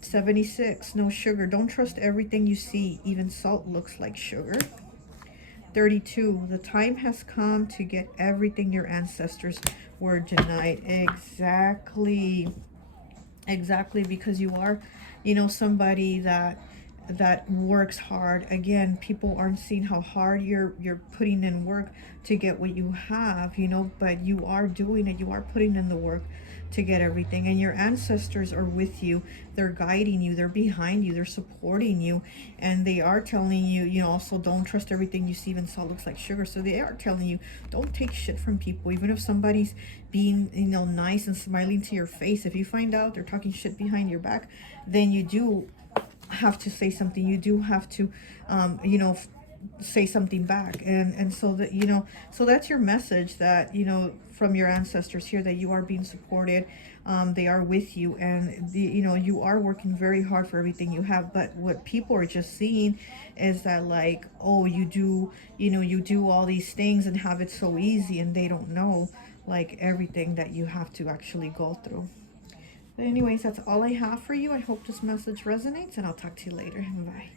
76. No sugar. Don't trust everything you see. Even salt looks like sugar. 32. The time has come to get everything your ancestors were denied. Exactly. Exactly, because you are, you know, somebody that works hard. Again, people aren't seeing how hard you're putting in work to get what you have, you know, but you are doing it. You are putting in the work to get everything, and your ancestors are with you. They're guiding you, they're behind you, they're supporting you, and they are telling you, you know, also don't trust everything you see. Even salt looks like sugar. So they are telling you, don't take shit from people. Even if somebody's being, you know, nice and smiling to your face, if you find out they're talking shit behind your back, then you do have to say something. You do have to you know, say something back. And so that, you know, so that's your message, that, you know, from your ancestors here, that you are being supported. They are with you, and you know, you are working very hard for everything you have. But what people are just seeing is that, like, oh, you do, you know, you do all these things and have it so easy, and they don't know like everything that you have to actually go through. But anyways, that's all I have for you. I hope this message resonates, and I'll talk to you later. Bye.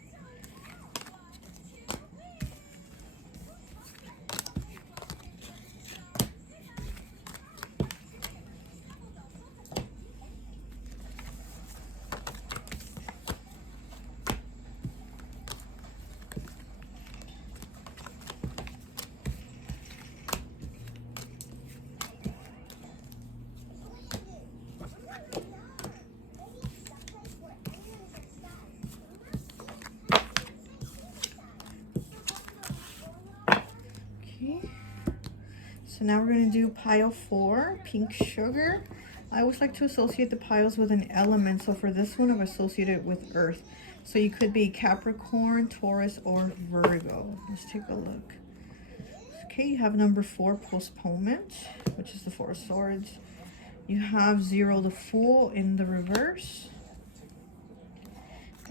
Okay. So now we're going to do pile 4, pink sugar. I always like to associate the piles with an element. So for this one, I've associated it with earth. So you could be Capricorn, Taurus, or Virgo. Let's take a look. Okay, you have number 4, postponement, which is the 4 of Swords. You have 0, the Fool, in the reverse.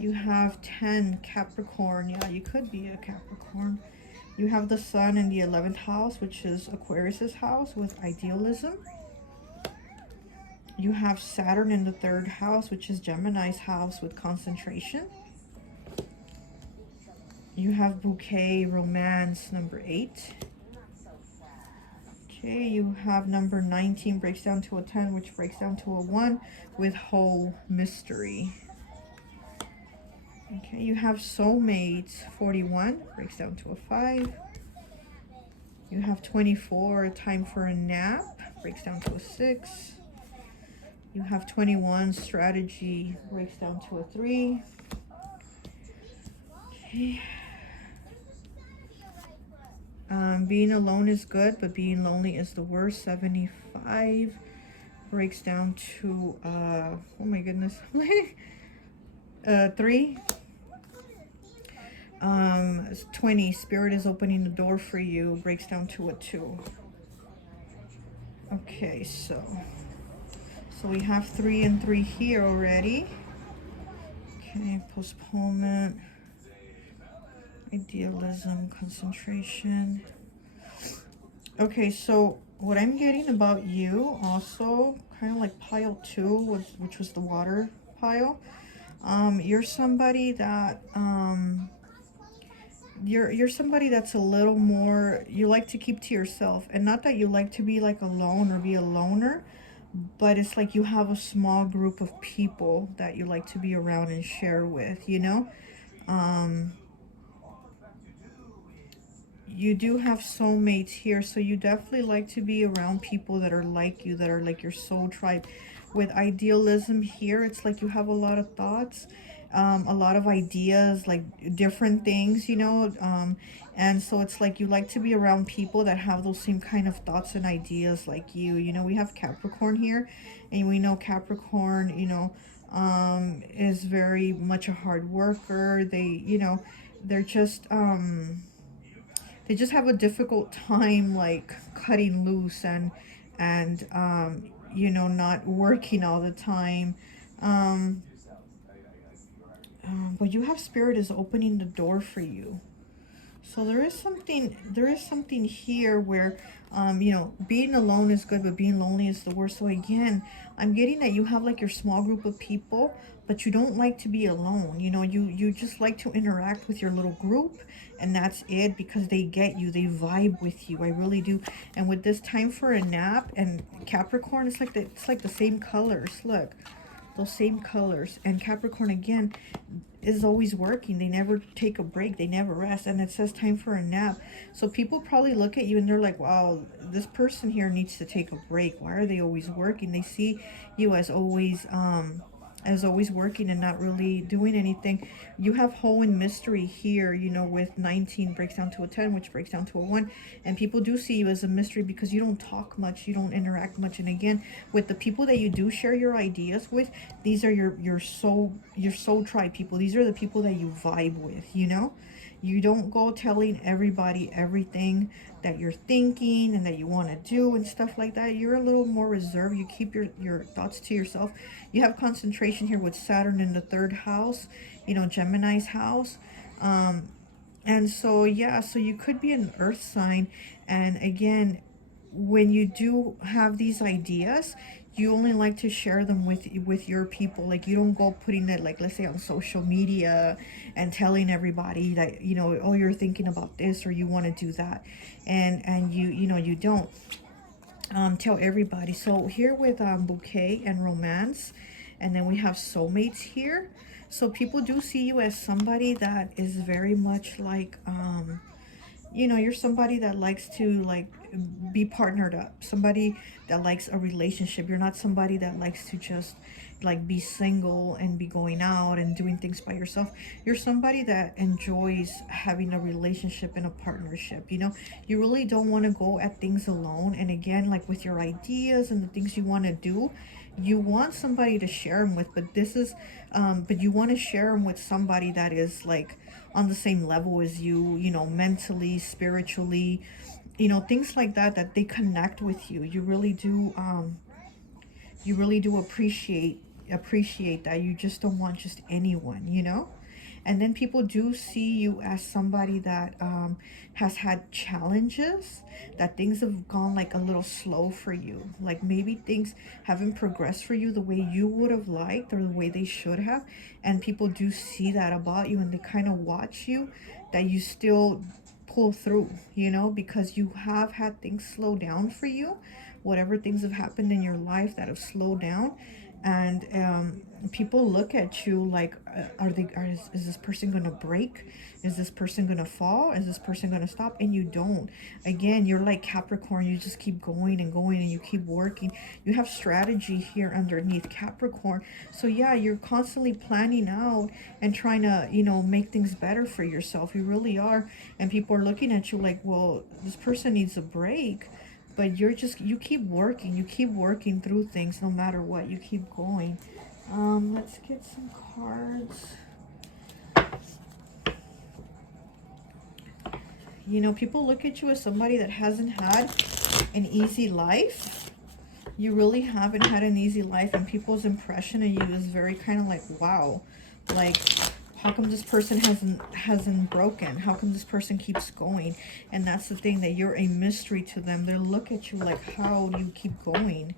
You have 10, Capricorn. Yeah, you could be a Capricorn. You have the Sun in the 11th house, which is Aquarius's house, with idealism. You have Saturn in the 3rd house, which is Gemini's house, with concentration. You have Bouquet, romance, number 8. Okay, you have number 19, breaks down to a 10, which breaks down to a 1, with whole, mystery. Okay, you have soulmates, 41, breaks down to a 5. You have 24, time for a nap, breaks down to a 6. You have 21, strategy, breaks down to a 3. Okay. Being alone is good, but being lonely is the worst, 75. Breaks down to, oh my goodness, 3. 20, spirit is opening the door for you, breaks down to a 2. Okay, so we have 3 and 3 here already. Okay, postponement, idealism, concentration. Okay, so what I'm getting about you also, kind of like pile 2, which was the water pile. You're somebody that you're somebody that's a little more, you like to keep to yourself, and not that you like to be like alone or be a loner, but it's like you have a small group of people that you like to be around and share with, you know. You do have soulmates here, so you definitely like to be around people that are like you, that are like your soul tribe. With idealism here, it's like you have a lot of thoughts, a lot of ideas, like different things, you know. And so it's like you like to be around people that have those same kind of thoughts and ideas like you know. We have Capricorn here, and we know Capricorn, you know, is very much a hard worker. They, you know, they're just they just have a difficult time like cutting loose and you know, not working all the time. But you have spirit is opening the door for you. So there is something here where you know, being alone is good, but being lonely is the worst. So again, I'm getting that you have like your small group of people, but you don't like to be alone. You know, you just like to interact with your little group, and that's it, because they get you, they vibe with you. I really do. And with this time for a nap and Capricorn, it's like the same colors. Look, those same colors. And Capricorn again is always working. They never take a break, they never rest. And it says time for a nap. So people probably look at you and they're like, wow, this person here needs to take a break. Why are they always working? They see you as always working and not really doing anything. You have whole and mystery here, you know, with 19 breaks down to a 10, which breaks down to a 1. And people do see you as a mystery because you don't talk much, you don't interact much. And again, with the people that you do share your ideas with, these are your soul tribe people. These are the people that you vibe with, you know. You don't go telling everybody everything that you're thinking and that you want to do and stuff like that. You're a little more reserved. You keep your thoughts to yourself. You have concentration here with Saturn in the 3rd house, you know, Gemini's house. And so, yeah, so you could be an earth sign. And again, when you do have these ideas, you only like to share them with your people. Like, you don't go putting it, like, let's say on social media and telling everybody that, you know, oh, you're thinking about this or you want to do that, and you know, you don't tell everybody. So here with bouquet and romance, and then we have soulmates here. So people do see you as somebody that is very much like you know, you're somebody that likes to like be partnered up, somebody that likes a relationship. You're not somebody that likes to just like be single and be going out and doing things by yourself. You're somebody that enjoys having a relationship and a partnership, you know. You really don't want to go at things alone. And again, like with your ideas and the things you want to do, you want somebody to share them with, but this is but you want to share them with somebody that is like on the same level as you, you know, mentally, spiritually, you know, things like that, that they connect with you. You really do appreciate that. You just don't want just anyone, you know. And then people do see you as somebody that has had challenges, that things have gone like a little slow for you, like maybe things haven't progressed for you the way you would have liked or the way they should have. And people do see that about you, and they kind of watch you, that you still pull through, you know, because you have had things slow down for you, whatever things have happened in your life that have slowed down. And people look at you like, is this person gonna break? Is this person gonna fall? Is this person gonna stop? And you don't. Again, you're like Capricorn. You just keep going and going, and you keep working. You have strategy here underneath Capricorn. So yeah, you're constantly planning out and trying to, you know, make things better for yourself. You really are. And people are looking at you like, well, this person needs a break. But you keep working through things no matter what. You keep going. Let's get some cards. You know, people look at you as somebody that hasn't had an easy life. You really haven't had an easy life, and people's impression of you is very kind of like, wow, like, how come this person hasn't broken? How come this person keeps going? And that's the thing, that you're a mystery to them. They look at you like, how do you keep going?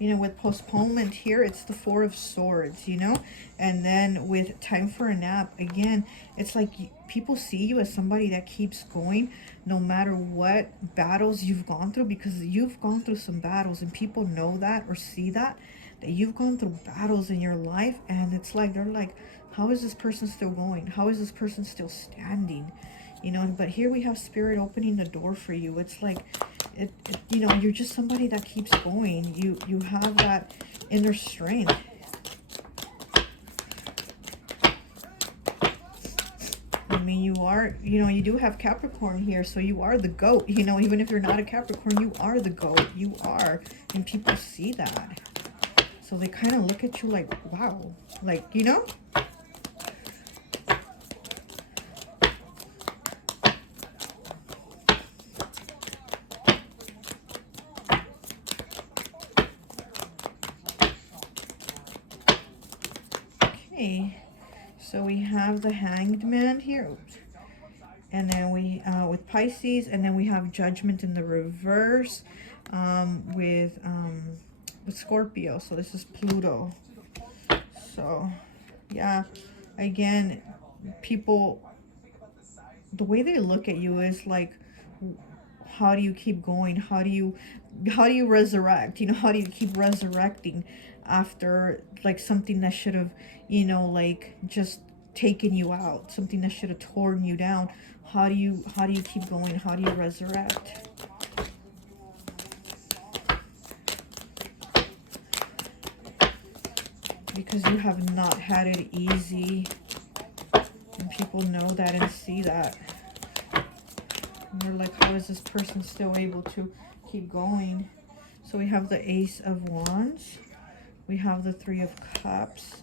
You know, with postponement here, it's the Four of Swords, you know? And then with time for a nap, again, it's like people see you as somebody that keeps going no matter what battles you've gone through, because you've gone through some battles, and people know that or see that you've gone through battles in your life. And it's like, they're like, how is this person still going? How is this person still standing? You know, but here we have Spirit opening the door for you. It's like, you know, you're just somebody that keeps going. You have that inner strength. I mean, you are, you know, you do have Capricorn here, so you are the goat. You know, even if you're not a Capricorn, you are the goat. You are, and people see that. So they kind of look at you like, wow, like, you know? Okay, so we have the Hanged Man here. Oops. And then we, with Pisces, and then we have Judgment in the reverse with Scorpio. So this is Pluto. So, yeah, again, people, the way they look at you is like, how do you keep going? How do you resurrect? You know, how do you keep resurrecting after like something that should have, you know, like just taken you out, something that should have torn you down? How do you keep going? How do you resurrect? Because you have not had it easy, and people know that and see that. And they're like, how is this person still able to keep going? So we have the Ace of Wands, we have the Three of Cups,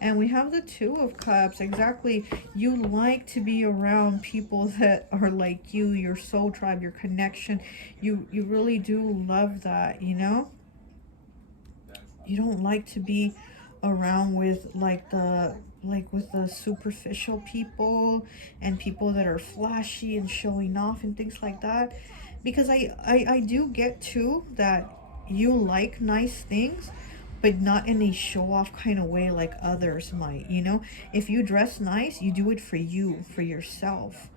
and we have the Two of Cups. Exactly. You like to be around people that are like you, your soul tribe, your connection. You really do love that, you know? You don't like to be around with like with the superficial people and people that are flashy and showing off and things like that. Because I do get too that you like nice things, but not in a show-off kind of way like others might, you know? If you dress nice, you do it for you, for yourself.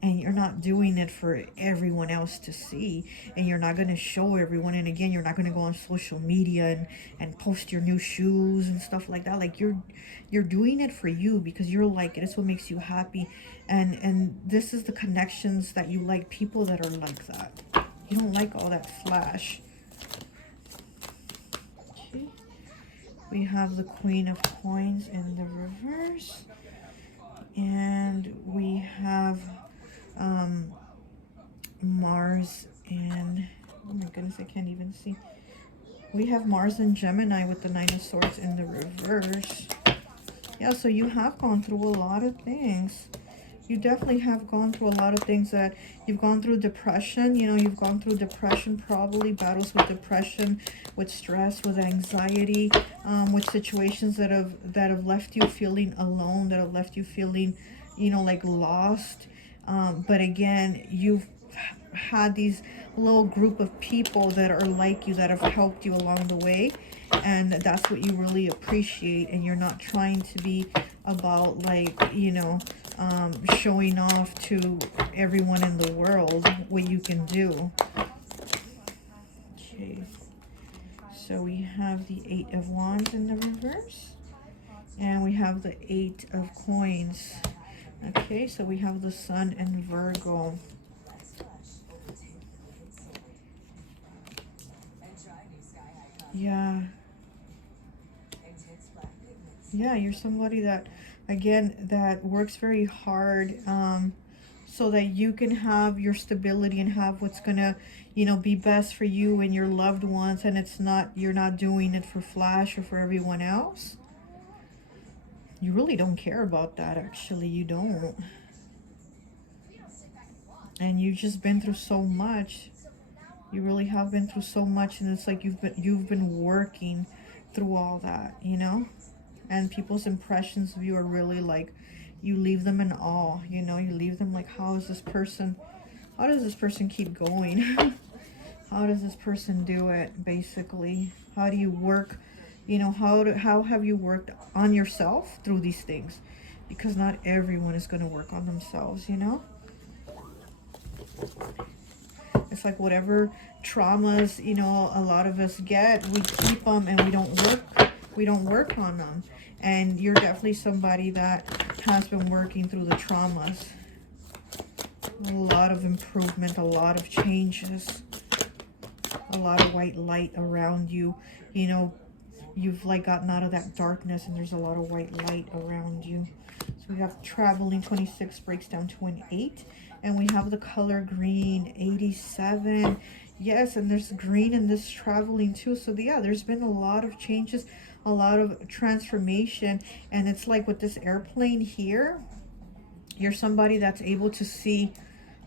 And you're not doing it for everyone else to see. And you're not going to show everyone. And again, you're not going to go on social media and post your new shoes and stuff like that. Like you're doing it for you because you're like it. It's what makes you happy. And this is the connections that you like, people that are like that. You don't like all that flash. Okay. We have the Queen of Coins in the reverse. And we have Mars and, oh my goodness, I can't even see. We have Mars and Gemini with the Nine of Swords in the reverse. Yeah, so you have gone through a lot of things. You definitely have gone through a lot of things. That you've gone through depression. You know, you've gone through depression, probably battles with depression, with stress, with anxiety, with situations that have left you feeling alone, that have left you feeling, you know, like lost. But again, you've had these little group of people that are like you, that have helped you along the way, and that's what you really appreciate. And you're not trying to be about, like, you know, showing off to everyone in the world what you can do. Okay, so we have the Eight of Wands in the reverse, and we have the Eight of Coins. Okay, so we have the Sun in Virgo. Yeah. Yeah, you're somebody that, again, that works very hard, so that you can have your stability and have what's gonna, you know, be best for you and your loved ones. And it's not, you're not doing it for flash or for everyone else. You really don't care about that, actually. You don't. And you've just been through so much. You really have been through so much, and it's like you've been working through all that, you know? And people's impressions of you are really like, you leave them in awe, you know? You leave them like, how does this person keep going? How does this person do it, basically? How do you work, you know, how have you worked on yourself through these things? Because not everyone is going to work on themselves, you know? It's like whatever traumas, you know, a lot of us get, we keep them and we don't work on them. And you're definitely somebody that has been working through the traumas. A lot of improvement, a lot of changes, a lot of white light around you. You know, you've like gotten out of that darkness, and there's a lot of white light around you. So we have traveling. 26 breaks down to an 8. And we have the color green, 87. Yes, and there's green in this traveling too. So yeah, there's been a lot of changes, a lot of transformation. And it's like with this airplane here, you're somebody that's able to see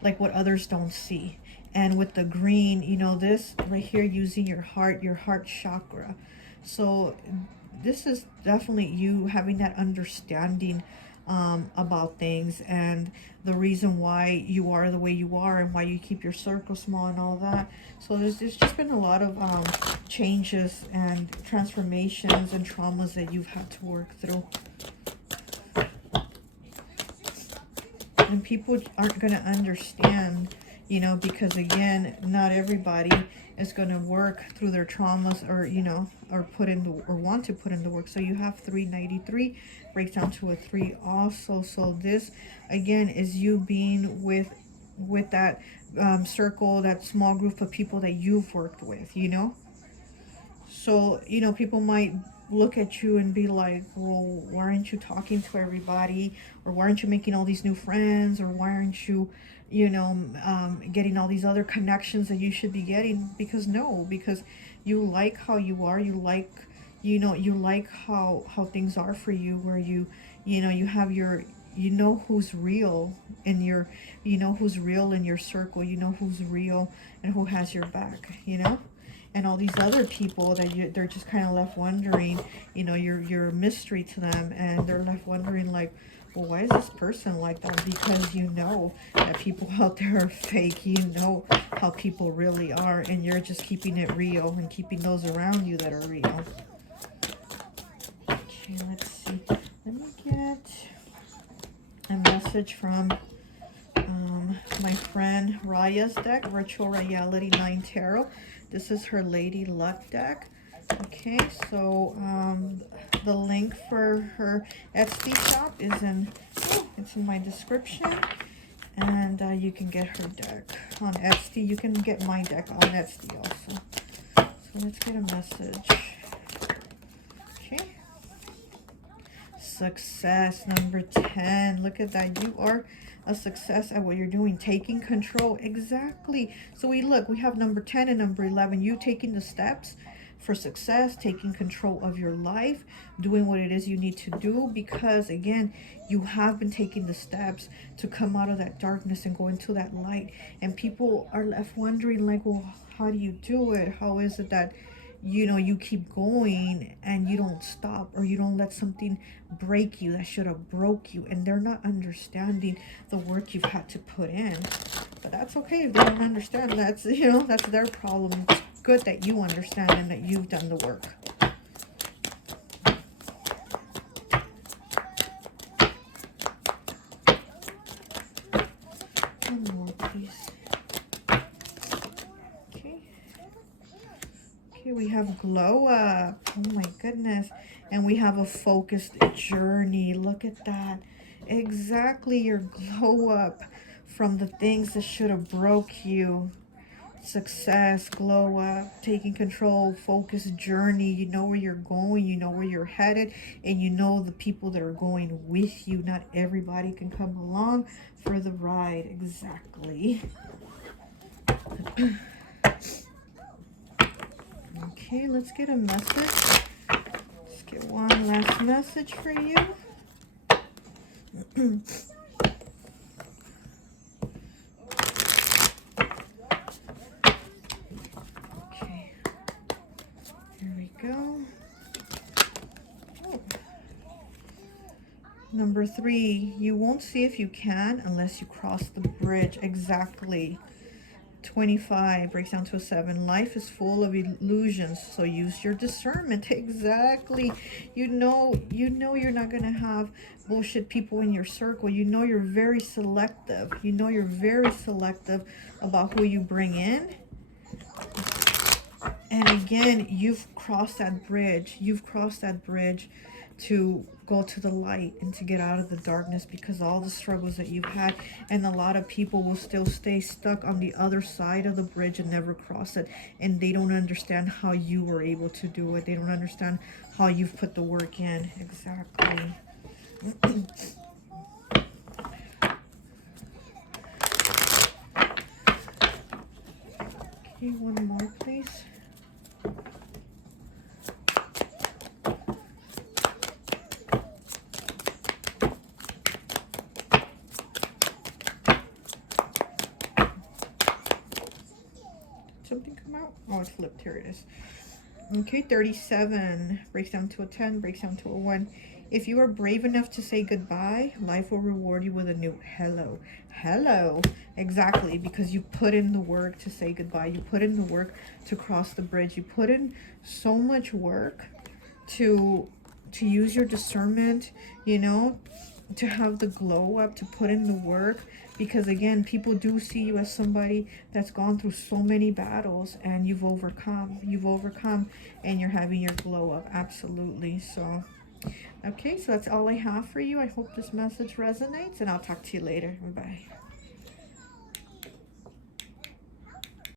like what others don't see. And with the green, you know, this right here, using your heart chakra. So this is definitely you having that understanding about things, and the reason why you are the way you are, and why you keep your circle small and all that. So there's just been a lot of changes and transformations and traumas that you've had to work through. And people aren't going to understand, you know, because again, not everybody is going to work through their traumas, or, you know, or want to put into work. So you have 393, breaks down to a 3 also. So this again is you being with that circle, that small group of people that you've worked with, you know. So, you know, people might look at you and be like, well, why aren't you talking to everybody? Or why aren't you making all these new friends? Or why aren't you, you know, getting all these other connections that you should be getting? Because you like how you are. You like, you know, you like how things are for you, where you know, you have your, you know who's real in your, you know who's real in your circle. You know who's real and who has your back, you know. And all these other people that they're just kind of left wondering, you know, you're a mystery to them, and they're left wondering like, well, why is this person like that? Because you know that people out there are fake. You know how people really are, and you're just keeping it real and keeping those around you that are real. Okay, let's see. Let me get a message from my friend Raya's deck, Virtual Reality 9 Tarot. This is her Lady Luck deck. Okay, so the link for her Etsy shop is it's in my description, and you can get her deck on Etsy. You can get my deck on Etsy also. So let's get a message. Okay. Success number 10. Look at that. You are a success at what you're doing, taking control. Exactly. So we have number 10 and number 11. You taking the steps for success, taking control of your life, doing what it is you need to do, because again, you have been taking the steps to come out of that darkness and go into that light. And people are left wondering, like, well, how do you do it? How is it that, you know, you keep going and you don't stop, or you don't let something break you that should have broke you? And they're not understanding the work you've had to put in. But that's okay if they don't understand. That's, you know, that's their problem. It's good that you understand and that you've done the work. One more, please. Okay. Okay, we have glow up. Oh my goodness. And we have a focused journey. Look at that. Exactly, your glow up from the things that should have broke you. Success, glow up, taking control, focused journey. You know where you're going, you know where you're headed, and you know the people that are going with you. Not everybody can come along for the ride. Exactly. Okay, let's get a message. Let's get one last message for you. Okay, here we go. Oh. Number 3, you won't see if you can unless you cross the bridge. Exactly. 25 breaks down to a 7. Life is full of illusions, so use your discernment. Exactly. You know you're not going to have bullshit people in your circle. You know you're very selective. You know you're very selective about who you bring in. And again, you've crossed that bridge. You've crossed that bridge to go to the light and to get out of the darkness, because all the struggles that you've had, and a lot of people will still stay stuck on the other side of the bridge and never cross it, and they don't understand how you were able to do it. They don't understand how you've put the work in. Exactly. Okay, one more, please. Something come out? Oh, it's flipped. Here it is. Okay, 37 breaks down to a 10, breaks down to a 1. If you are brave enough to say goodbye, life will reward you with a new hello. Hello. Exactly, because you put in the work to say goodbye. You put in the work to cross the bridge. You put in so much work to use your discernment, you know, to have the glow up, to put in the work. Because again, people do see you as somebody that's gone through so many battles, and you've overcome, and you're having your glow up. Absolutely. So okay, so that's all I have for you. I hope this message resonates, and I'll talk to you later. Bye.